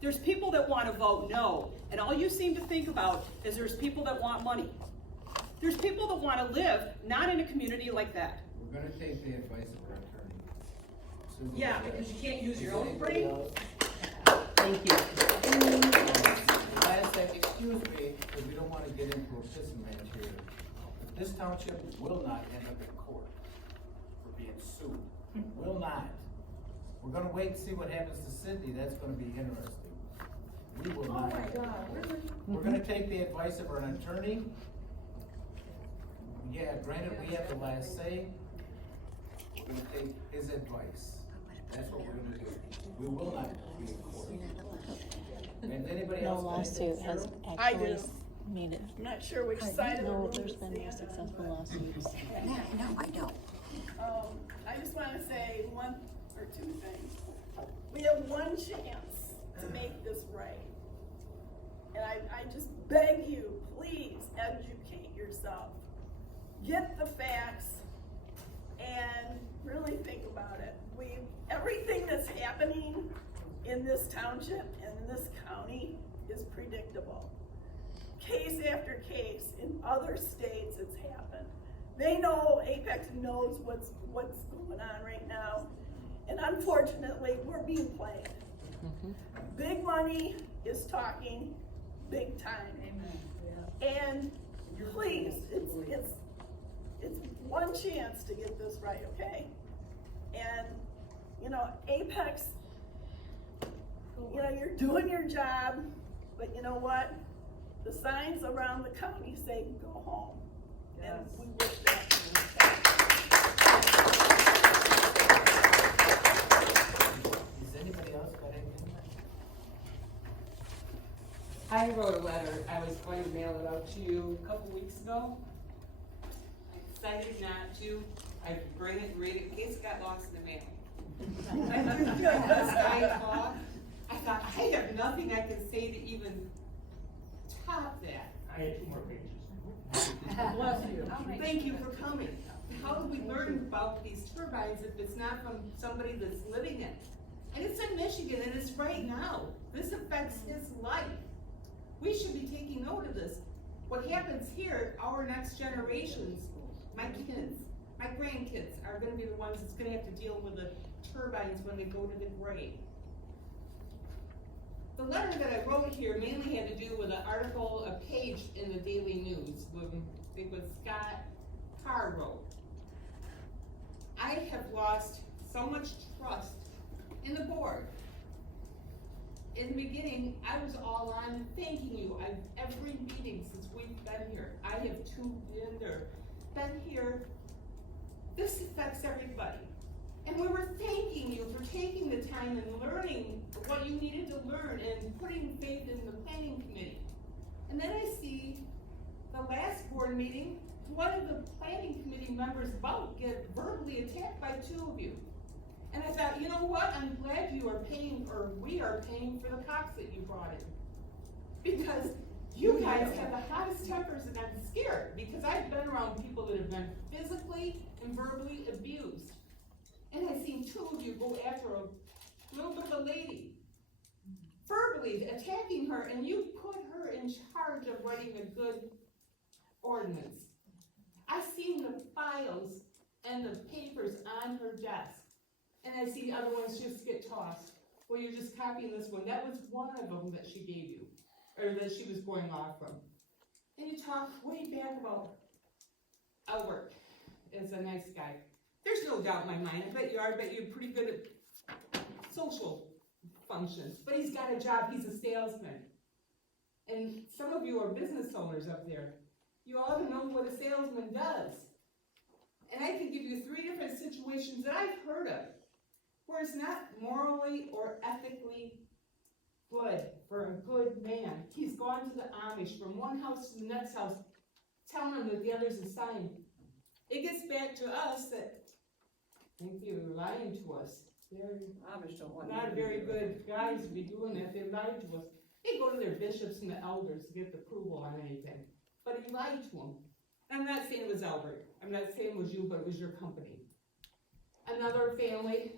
There's people that want to vote no, and all you seem to think about is there's people that want money. There's people that want to live not in a community like that. We're gonna take the advice of our attorney. Susan Yeah, said- because you can't use your Is own anybody brain. else? Thank you. Last thing, excuse me, because we don't wanna get into a pissing match here. But this township will not end up in court for being sued. Will not. We're gonna wait and see what happens to Sydney, that's gonna be interesting. We will Oh not. my God, really? We're gonna take the advice of our attorney. Yeah, granted, we have the last say. We're gonna take his advice. That's what we're gonna do. We will not be in court. And anybody No else? got anything? lawsuit has I actually do. made it. I'm not sure which side of the No, room there's to been no stand on, successful but, lawsuits. No, I don't. I just wanna say one or two things. We have one chance to make this right. And I just beg you, please educate yourself. Get the facts and really think about it. Everything that's happening in this township and in this county is predictable. Case after case, in other states it's happened. They know, Apex knows what's going on right now, and unfortunately, we're being played. Big money is talking big time. And please, it's one chance to get this right, okay? And, you know, Apex, you know, you're doing your job, but you know what? The signs around the county say go home. And we wish that. Does anybody else got anything? I wrote a letter, I was going to mail it out to you a couple weeks ago. I decided not to, I bring it and read it in case it got lost in the mail. I thought, I have nothing I can say to even top that. I had 2 more pages. Bless you. Thank you for coming. How do we learn about these turbines if it's not from somebody that's living it? And it's in Michigan and it's right now. This affects his life. We should be taking note of this. What happens here, our next generations, my kids, my grandkids are gonna be the ones that's gonna have to deal with the turbines when they go to the grave. The letter that I wrote here mainly had to do with an article, a page in the Daily News, it was Scott Carr wrote. I have lost so much trust in the board. In the beginning, I was all on thanking you. Every meeting since we've been here, I have tuned in or been here. This affects everybody. And we were thanking you for taking the time and learning what you needed to learn and putting faith in the planning committee. And then I see the last board meeting, one of the planning committee members about get verbally attacked by 2 of you. And I thought, you know what, I'm glad you are paying, or we are paying for the cops that you brought in. Because you guys have the hottest tempers and I'm scared, because I've been around people that have been physically and verbally abused. And I've seen 2 of you go after a little bit of a lady, verbally attacking her, and you put her in charge of writing a good ordinance. I've seen the files and the papers on her desk, and I see other ones just get tossed. Well, you're just copying this one. That was one of them that she gave you, or that she was going off from. And you talk way back about Albert is a nice guy. There's no doubt in my mind. I bet you are. I bet you're pretty good at social functions. But he's got a job. He's a salesman. And some of you are business owners up there. You ought to know what a salesman does. And I can give you 3 different situations that I've heard of where it's not morally or ethically good for a good man. He's gone to the Amish from one house to the next house, telling them that the other's a sign. It gets back to us that I think they were lying to us. They're not very good guys to be doing that. They lied to us. They go to their bishops and the elders to get the approval on anything. But he lied to them. I'm not saying it was Albert. I'm not saying it was you, but it was your company. Another family,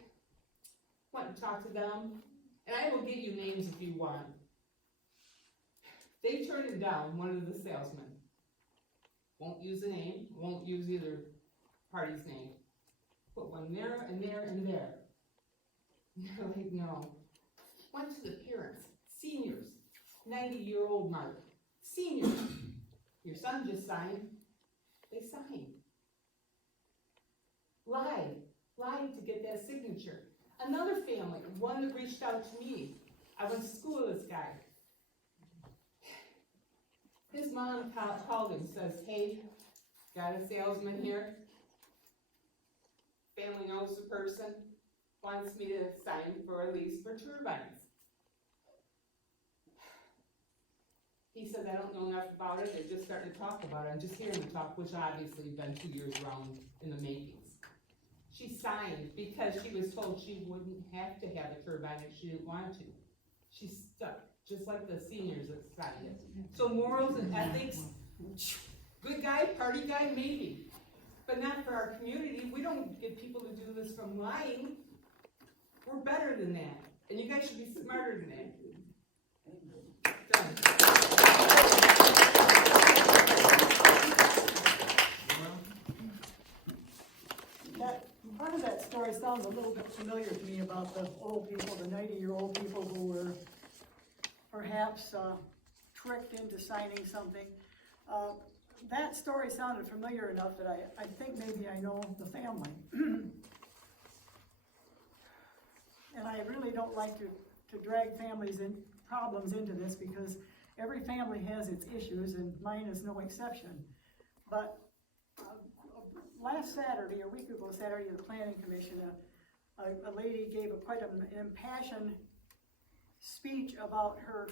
went to talk to them, and I will get you names if you want. They turned it down, one of the salesmen. Won't use a name, won't use either party's name. Put one there and there and there. They're like, no. Went to the parents, seniors, 90-year-old mark, seniors. Your son just signed. They signed. Lied to get that signature. Another family, one that reached out to me. I went to school with this guy. His mom called him, says, hey, got a salesman here. Family knows the person. wants me to sign for a lease for turbines. He said, I don't know enough about it, they're just starting to talk about it, I'm just hearing the talk, which obviously been 2 years round in the makings. She signed because she was told she wouldn't have to have a turbine if she didn't want to. She stuck, just like the seniors that signed it. So morals and ethics, good guy, party guy, maybe. But not for our community. We don't get people to do this from lying. We're better than that. And you guys should be smarter than that. That, part of that story sounds a little bit familiar to me about the old people, the 90-year-old people who were perhaps tricked into signing something. That story sounded familiar enough that I think maybe I know the family. And I really don't like to drag families and problems into this because every family has its issues and mine is no exception. But last Saturday, a week ago Saturday, the Planning Commission, a lady gave quite an impassioned speech about her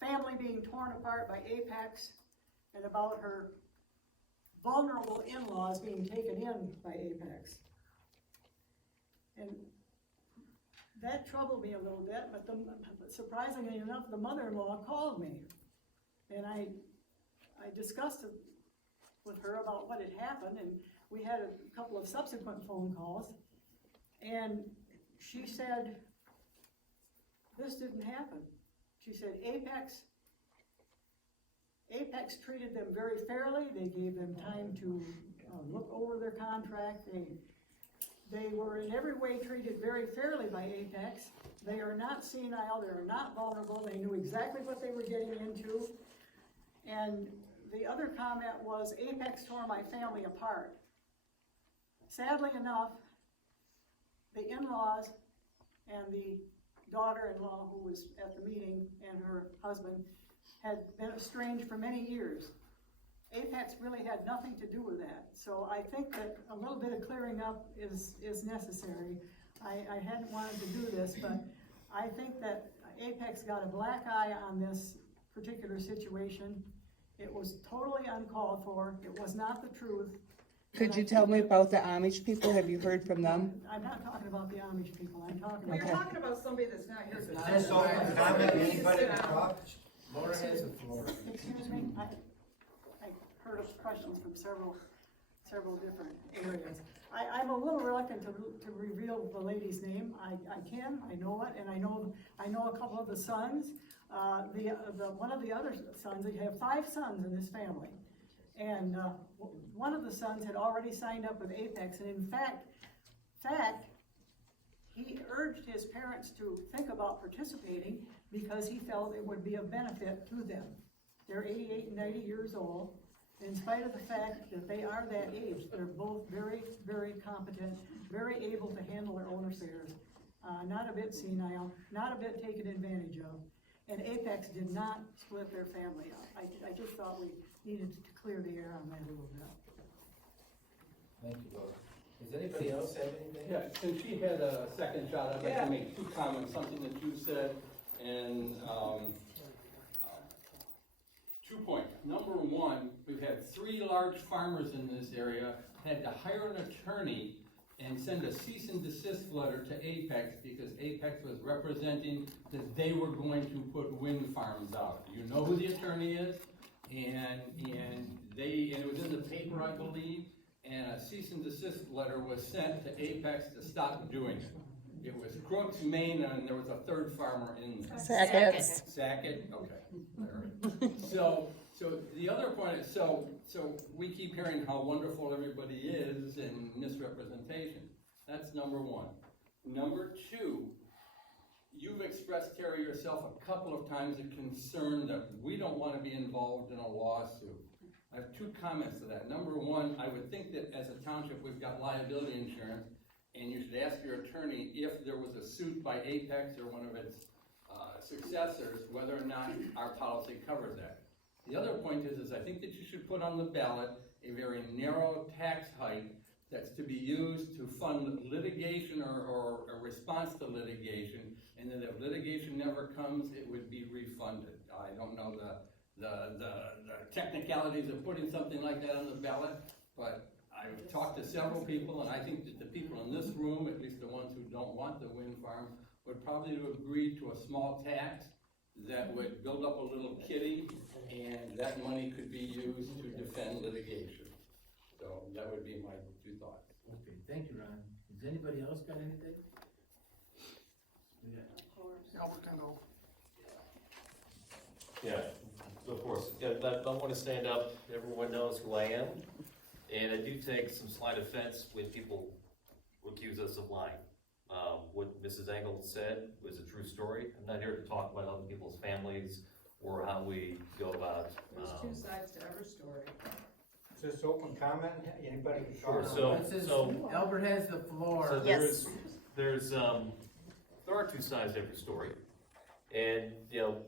family being torn apart by Apex and about her vulnerable in-laws being taken in by Apex. And that troubled me a little bit, but surprisingly enough, the mother-in-law called me. And I discussed it with her about what had happened, and we had a couple of subsequent phone calls. And she said, this didn't happen. She said, Apex treated them very fairly. They gave them time to look over their contract. They were in every way treated very fairly by Apex. They are not senile, they are not vulnerable, they knew exactly what they were getting into. And the other comment was, Apex tore my family apart. Sadly enough, the in-laws and the daughter-in-law who was at the meeting and her husband had been estranged for many years. Apex really had nothing to do with that. So I think that a little bit of clearing up is necessary. I hadn't wanted to do this, but I think that Apex got a black eye on this particular situation. It was totally uncalled for. It was not the truth. Could you tell me about the Amish people? Have you heard from them? I'm not talking about the Amish people. I'm talking We're about. talking about somebody that's not here. Is this open comment? Anybody can talk? Laura has the floor. Excuse me, I heard of questions from several different areas. I'm a little reluctant to reveal the lady's name. I know it, and I know a couple of the sons. One of the other sons, they have 5 sons in this family. And one of the sons had already signed up with Apex, and in fact, he urged his parents to think about participating because he felt it would be of benefit to them. They're 88 and 90 years old. In spite of the fact that they are that age, they're both very, very competent, very able to handle their own affairs, not a bit senile, not a bit taken advantage of. And Apex did not split their family up. I just thought we needed to clear the air on that a little bit. Thank you, Laura. Does anybody else have anything? Yeah, since she had a second shot, I'd like to make 2 comments, something that you said, and 2 points. Number 1, we've had 3 large farmers in this area, had to hire an attorney and send a cease and desist letter to Apex because Apex was representing that they were going to put wind farms out. You know who the attorney is? And it was in the paper, I believe, and a cease and desist letter was sent to Apex to stop doing it. It was Crooks, Maine, and there was a 3rd farmer in Sackett. Sackett? Okay. So the other point is, so we keep hearing how wonderful everybody is in misrepresentation. That's number 1. Number 2, you've expressed, Terry, yourself a couple of times a concern that we don't want to be involved in a lawsuit. I have 2 comments to that. Number 1, I would think that as a township we've got liability insurance, and you should ask your attorney if there was a suit by Apex or one of its successors, whether or not our policy covers that. The other point is I think that you should put on the ballot a very narrow tax hike that's to be used to fund litigation or a response to litigation, and then if litigation never comes, it would be refunded. I don't know the technicalities of putting something like that on the ballot, but I've talked to several people, and I think that the people in this room, at least the ones who don't want the wind farm, would probably agree to a small tax that would build up a little kitty, and that money could be used to defend litigation. So that would be my 2 thoughts. Okay, thank you, Ron. Does anybody else got anything? Albert can go. Yeah, of course. Yeah, I don't want to stand up. Everyone knows who I am. And I do take some slight offense when people accuse us of lying. What Mrs. Engel said was a true story. I'm not here to talk about other people's families or how we go about. There's 2 sides to every story. Is this open comment? Anybody can Sure, talk? so Albert has the floor. So there are 2 sides to every story. And, you know,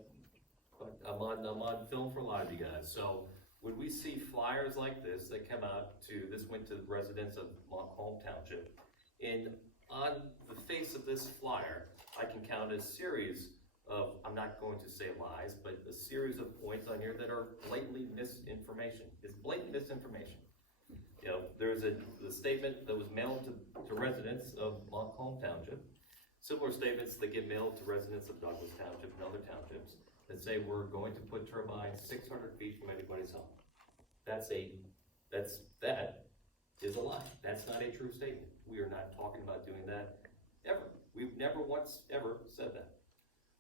I'm on film for a lot of you guys. So when we see flyers like this that come out this went to the residents of Montcalm Township, and on the face of this flyer, I can count a series of, I'm not going to say lies, but a series of points on here that are blatantly misinformation. It's blatant misinformation. You know, there's the statement that was mailed to residents of Montcalm Township. Similar statements that get mailed to residents of Douglas Township and other townships that say we're going to put turbines 600 feet from anybody's home. That is a lie. That's not a true statement. We are not talking about doing that ever. We've never once ever said that.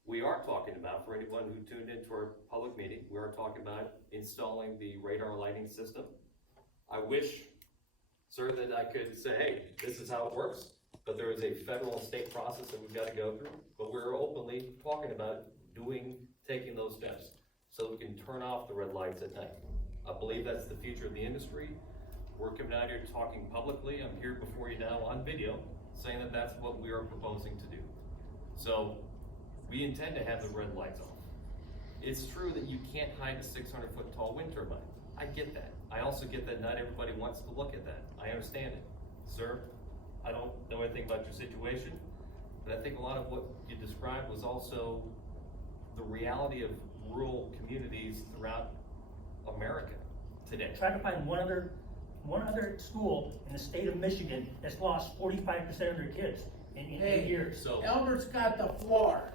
We are talking about, for anyone who tuned into our public meeting, we are talking about installing the radar lighting system. I wish, sir, that I could say, hey, this is how it works, but there is a federal and state process that we've got to go through. But we're openly talking about taking those steps so we can turn off the red lights at night. I believe that's the future of the industry. We're coming out here talking publicly. I'm here before you now on video saying that that's what we are proposing to do. So we intend to have the red lights off. It's true that you can't hide a 600-foot tall wind turbine. I get that. I also get that not everybody wants to look at that. I understand it. Sir, I don't know anything about your situation, but I think a lot of what you described was also the reality of rural communities throughout America today. Try to find one other school in the state of Michigan that's lost 45% of their kids in 8 years. So Albert's got the floor.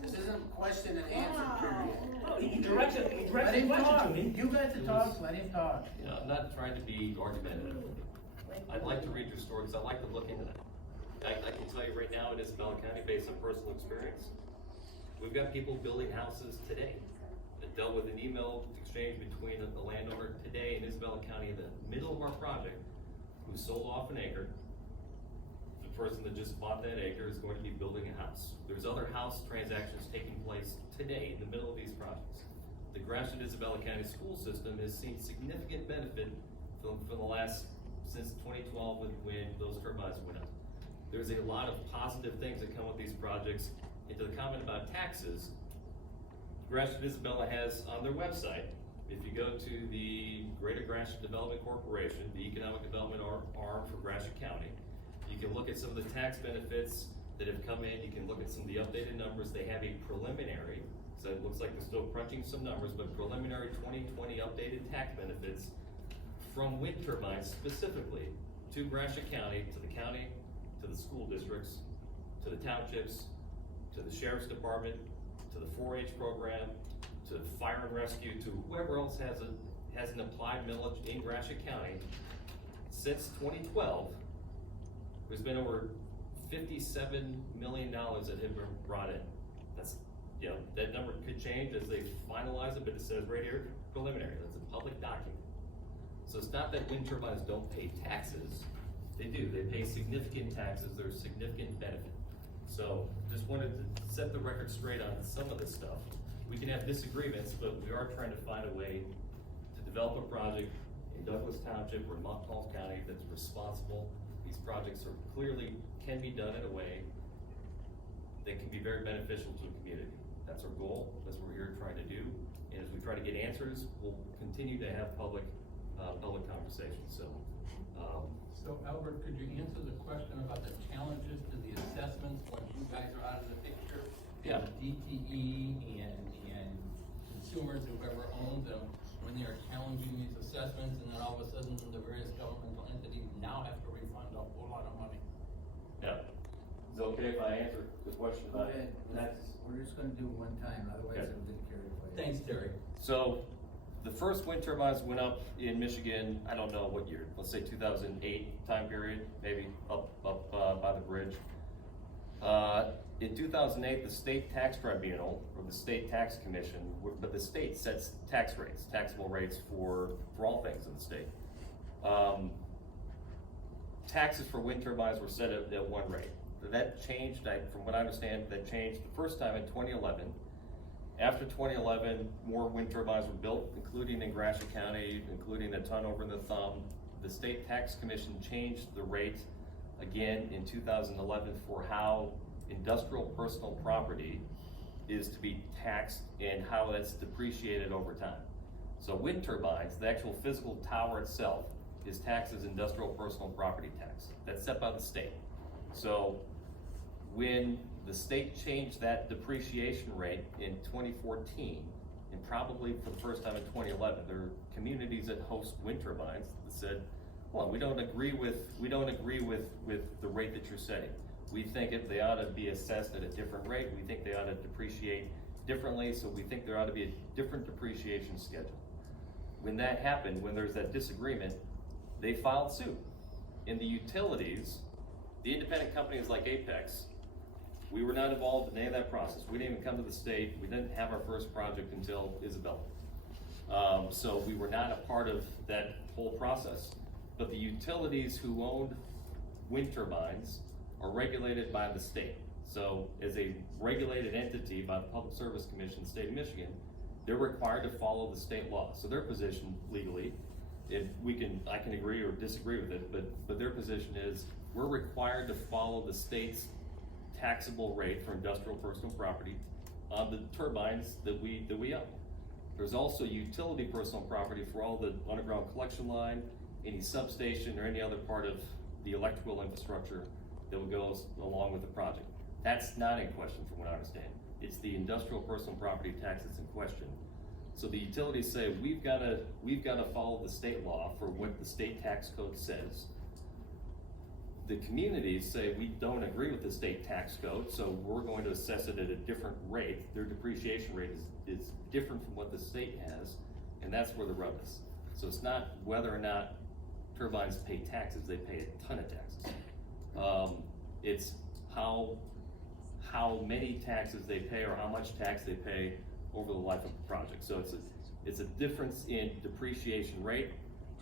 This isn't question and answer period. Oh, he directs the Let him question talk. to me. You got to talk, let him talk. You know, I'm not trying to be argumentative. I'd like to read your story because I'd like to look into that. I can tell you right now in Isabella County, based on personal experience, we've got people building houses today that dealt with an email exchange between a landowner today in Isabella County in the middle of our project who sold off an acre. The person that just bought that acre is going to be building a house. There's other house transactions taking place today in the middle of these projects. The Gratiot Isabella County school system has seen significant benefit from the last, since 2012 when those turbines went up. There's a lot of positive things that come with these projects. And to the comment about taxes, Gratiot Isabella has on their website, if you go to the Greater Gratiot Development Corporation, the economic development arm for Gratiot County, you can look at some of the tax benefits that have come in. You can look at some of the updated numbers. They have a preliminary, so it looks like they're still crunching some numbers, but preliminary 2020 updated tax benefits from wind turbines specifically to Gratiot County, to the school districts, to the townships, to the sheriff's department, to the 4-H program, to fire and rescue, to whoever else has an applied millage in Gratiot County. Since 2012, there's been over $57 million that have been brought in. That's, you know, that number could change as they finalize it, but it says right here, preliminary. That's a public document. So it's not that wind turbines don't pay taxes. They do. They pay significant taxes. There's significant benefit. So just wanted to set the record straight on some of this stuff. We can have disagreements, but we are trying to find a way to develop a project in Douglas Township or Montcalm County that's responsible. These projects are clearly can be done in a way that can be very beneficial to the community. That's our goal. That's what we're here trying to do. And as we try to get answers, we'll continue to have public conversations. So So Albert, could you answer the question about the challenges to the assessments once you guys are out of the picture? Yeah. DTE and consumers, whoever owns them, when they are challenging these assessments, and then all of a sudden the various governmental entities now have to refund a whole lot of money. Yeah. Is it okay if I answer the question about Okay, taxes? we're just gonna do one time, otherwise Okay. it'll get carried away. Thanks, Terry. So, the first wind turbines went up in Michigan, I don't know what year, let's say 2008 time period, maybe up by the bridge. In 2008, the state tax tribunal, or the state tax commission, but the state sets tax rates, taxable rates for all things in the state. Taxes for wind turbines were set at one rate. That changed, from what I understand, that changed the first time in 2011. After 2011, more wind turbines were built, including in Gratiot County, including a ton over in the Thumb. The state tax commission changed the rate again in 2011 for how industrial personal property is to be taxed and how that's depreciated over time. So wind turbines, the actual physical tower itself, is taxed as industrial personal property tax. That's set by the state. So when the state changed that depreciation rate in 2014, and probably for the first time in 2011, there are communities that host wind turbines that said, well, we don't agree with the rate that you're setting. We think they ought to be assessed at a different rate. We think they ought to depreciate differently, so we think there ought to be a different depreciation schedule. When that happened, when there's that disagreement, they filed suit. In the utilities, the independent companies like Apex, we were not involved in any of that process. We didn't even come to the state. We didn't have our first project until Isabella. So we were not a part of that whole process. But the utilities who owned wind turbines are regulated by the state. So as a regulated entity by the Public Service Commission, state of Michigan, they're required to follow the state law. So their position legally, I can agree or disagree with it, but their position is we're required to follow the state's taxable rate for industrial personal property on the turbines that we own. There's also utility personal property for all the underground collection line, any substation, or any other part of the electrical infrastructure that would go along with the project. That's not in question from what I understand. It's the industrial personal property tax that's in question. So the utilities say we've got to follow the state law for what the state tax code says. The communities say we don't agree with the state tax code, so we're going to assess it at a different rate. Their depreciation rate is different from what the state has, and that's where the rub is. So it's not whether or not turbines pay taxes, they pay a ton of taxes. It's how many taxes they pay or how much tax they pay over the life of the project. So it's a difference in depreciation rate.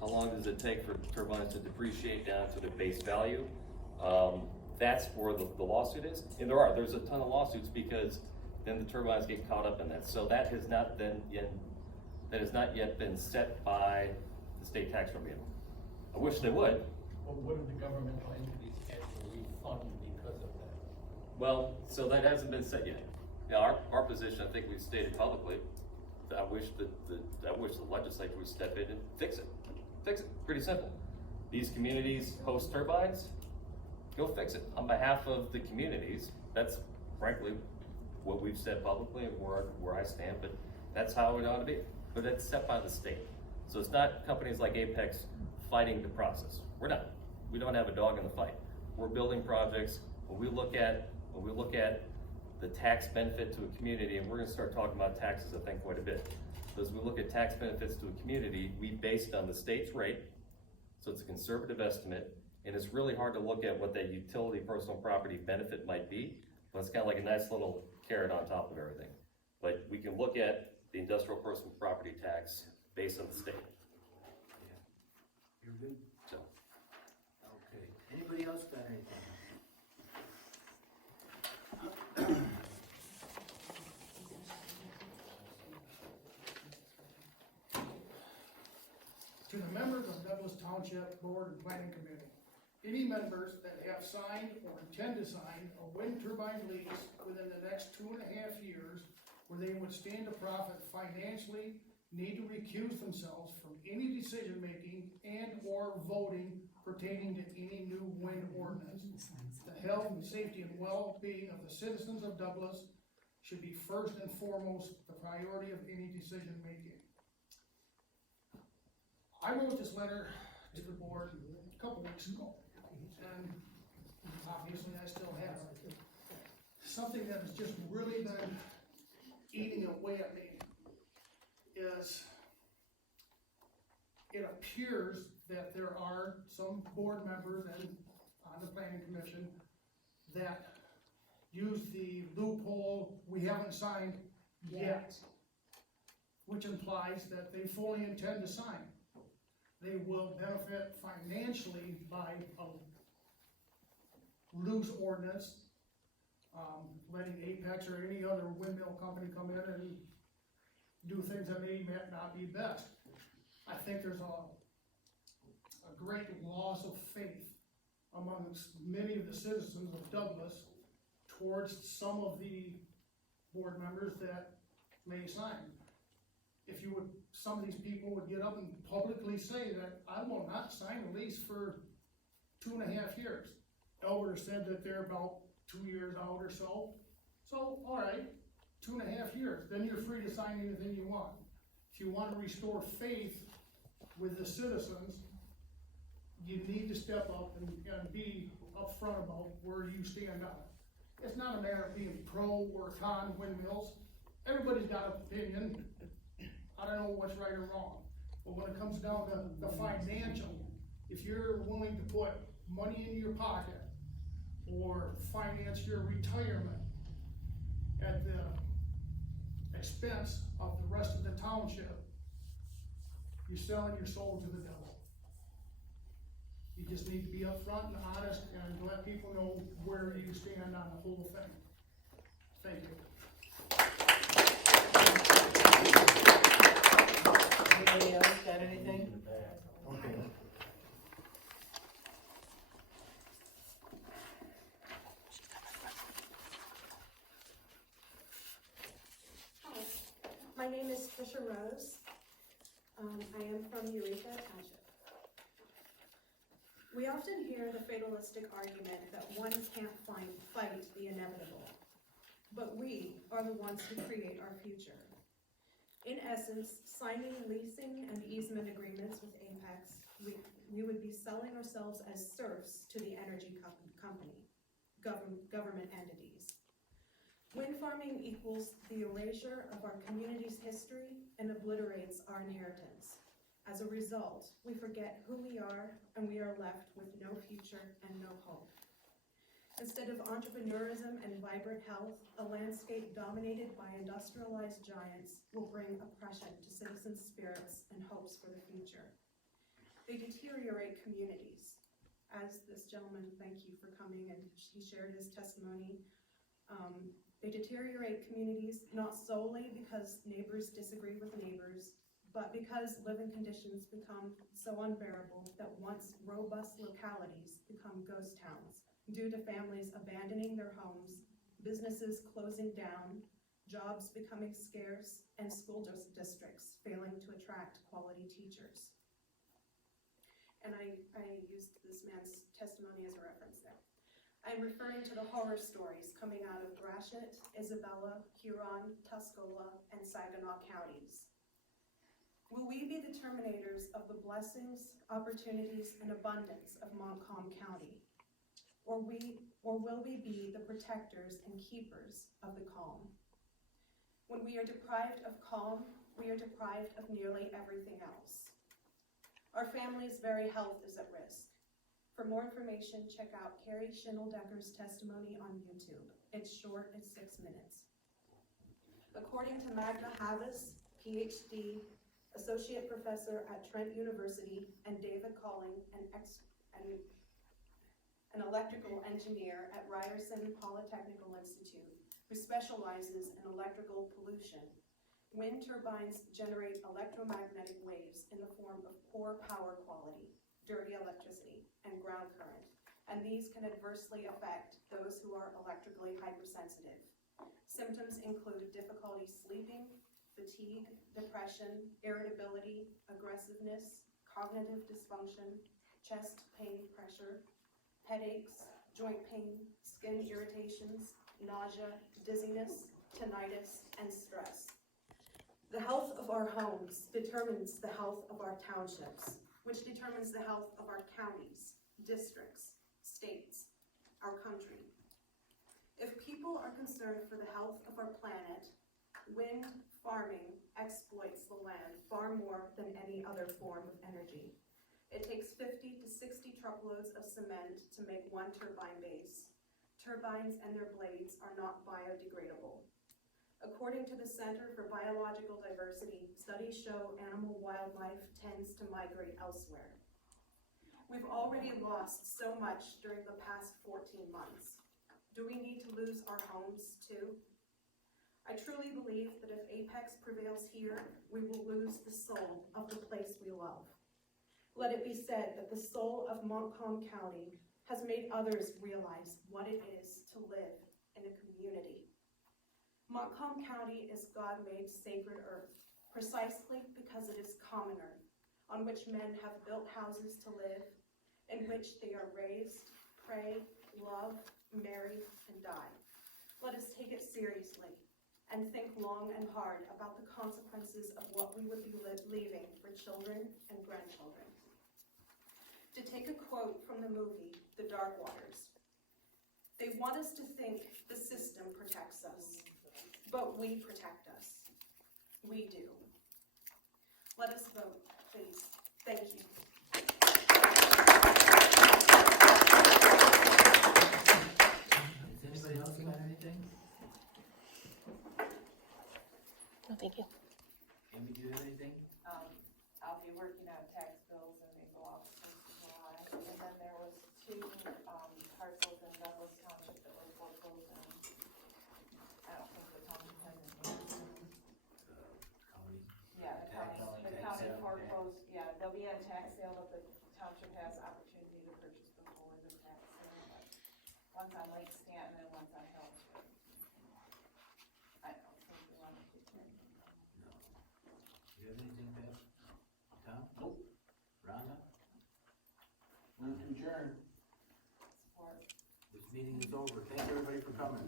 How long does it take for turbines to depreciate down to the base value? That's where the lawsuit is. And there's a ton of lawsuits because then the turbines get caught up in that. So that has not yet been set by the state tax tribunal. I wish they would. Well, what if the governmental entities had to refund because of that? Well, so that hasn't been set yet. Now, our position, I think we've stated publicly, that I wish the legislature would step in and fix it. Fix it, pretty simple. These communities host turbines, go fix it. On behalf of the communities, that's frankly what we've said publicly and where I stand, but that's how it ought to be. But it's set by the state. So it's not companies like Apex fighting the process. We're not. We don't have a dog in the fight. We're building projects. When we look at the tax benefit to a community, and we're gonna start talking about taxes, I think, quite a bit. So as we look at tax benefits to a community, we based on the state's rate, so it's a conservative estimate, and it's really hard to look at what that utility personal property benefit might be, but it's kind of like a nice little carrot on top of everything. But we can look at the industrial personal property tax based on the state. You're good? So. Okay, anybody else got anything? To the members of Douglas Township Board and Planning Committee, any members that have signed or intend to sign a wind turbine lease within the next 2.5 years where they would stand to profit financially need to recuse themselves from any decision-making and/or voting pertaining to any new wind ordinance. The health and safety and well-being of the citizens of Douglas should be first and foremost the priority of any decision-making. I wrote this letter to the board a couple weeks ago, and obviously I still have it. Something that has just really been eating away at me is it appears that there are some board members and on the planning commission that use the loophole, we haven't signed yet, which implies that they fully intend to sign. They will benefit financially by a loose ordinance, letting Apex or any other windmill company come in and do things that may not be best. I think there's a great loss of faith amongst many of the citizens of Douglas towards some of the board members that may sign. If you would, some of these people would get up and publicly say that I will not sign a lease for 2.5 years. Elbert said that they're about 2 years out or so. So, all right, 2.5 years, then you're free to sign anything you want. If you want to restore faith with the citizens, you need to step up and be upfront about where you stand on it. It's not a matter of being pro or con windmills. Everybody's got an opinion. I don't know what's right or wrong. But when it comes down to the financial, if you're willing to put money in your pocket or finance your retirement at the expense of the rest of the township, you're selling your soul to the devil. You just need to be upfront and honest and let people know where you stand on the whole thing. Thank you. Anybody else got anything? Okay. Hi, my name is Trisha Rose. I am from Eureka Township. We often hear the fatalistic argument that one can't fight the inevitable, but we are the ones who create our future. In essence, signing leasing and easement agreements with Apex, we would be selling ourselves as serfs to the energy company, government entities. Wind farming equals the erasure of our community's history and obliterates our inheritance. As a result, we forget who we are and we are left with no future and no hope. Instead of entrepreneurism and vibrant health, a landscape dominated by industrialized giants will bring oppression to citizens' spirits and hopes for the future. They deteriorate communities. As this gentleman, thank you for coming, and he shared his testimony. They deteriorate communities not solely because neighbors disagree with neighbors, but because living conditions become so unbearable that once robust localities become ghost towns due to families abandoning their homes, businesses closing down, jobs becoming scarce, and school districts failing to attract quality teachers. And I used this man's testimony as a reference there. I'm referring to the horror stories coming out of Gratiot, Isabella, Huron, Tuscola, and Saginaw counties. Will we be the terminators of the blessings, opportunities, and abundance of Montcalm County? Or will we be the protectors and keepers of the calm? When we are deprived of calm, we are deprived of nearly everything else. Our family's very health is at risk. For more information, check out Carrie Schindel-Decker's testimony on YouTube. It's short, it's 6 minutes. According to Magda Havas, PhD, Associate Professor at Trent University, and David Calling, an electrical engineer at Ryerson Polytechnical Institute, who specializes in electrical pollution, wind turbines generate electromagnetic waves in the form of poor power quality, dirty electricity, and ground current, and these can adversely affect those who are electrically hypersensitive. Symptoms include difficulty sleeping, fatigue, depression, irritability, aggressiveness, cognitive dysfunction, chest pain, pressure, headaches, joint pain, skin irritations, nausea, dizziness, tinnitus, and stress. The health of our homes determines the health of our townships, which determines the health of our counties, districts, states, our country. If people are concerned for the health of our planet, wind farming exploits the land far more than any other form of energy. It takes 50 to 60 truckloads of cement to make one turbine base. Turbines and their blades are not biodegradable. According to the Center for Biological Diversity, studies show animal wildlife tends to migrate elsewhere. We've already lost so much during the past 14 months. Do we need to lose our homes too? I truly believe that if Apex prevails here, we will lose the soul of the place we love. Let it be said that the soul of Montcalm County has made others realize what it is to live in a community. Montcalm County is God-made sacred earth, precisely because it is common earth, on which men have built houses to live, in which they are raised, pray, love, marry, and die. Let us take it seriously and think long and hard about the consequences of what we would be leaving for children and grandchildren. To take a quote from the movie, The Dark Waters, they want us to think the system protects us, but we protect us. We do. Let us vote, please. Thank you. Does anybody else got anything? No, thank you. Amy, do you have anything? I'll be working on tax bills and they go out the 1st of July. And then there was 2, parcels in Douglas Township that were foreclosed on. I don't think the township has anything. County. Yeah, the Tax county sale, foreclosed, yeah, they'll be on tax sale, but the township has opportunity to purchase before the tax sale. But one's on Lake Stanton and one's on Hill Street. I don't think we want to do that. No. Do you have anything, Pat? Tom? Nope. Rhonda? Move to adjourn. Support. This meeting is over. Thank you, everybody, for coming.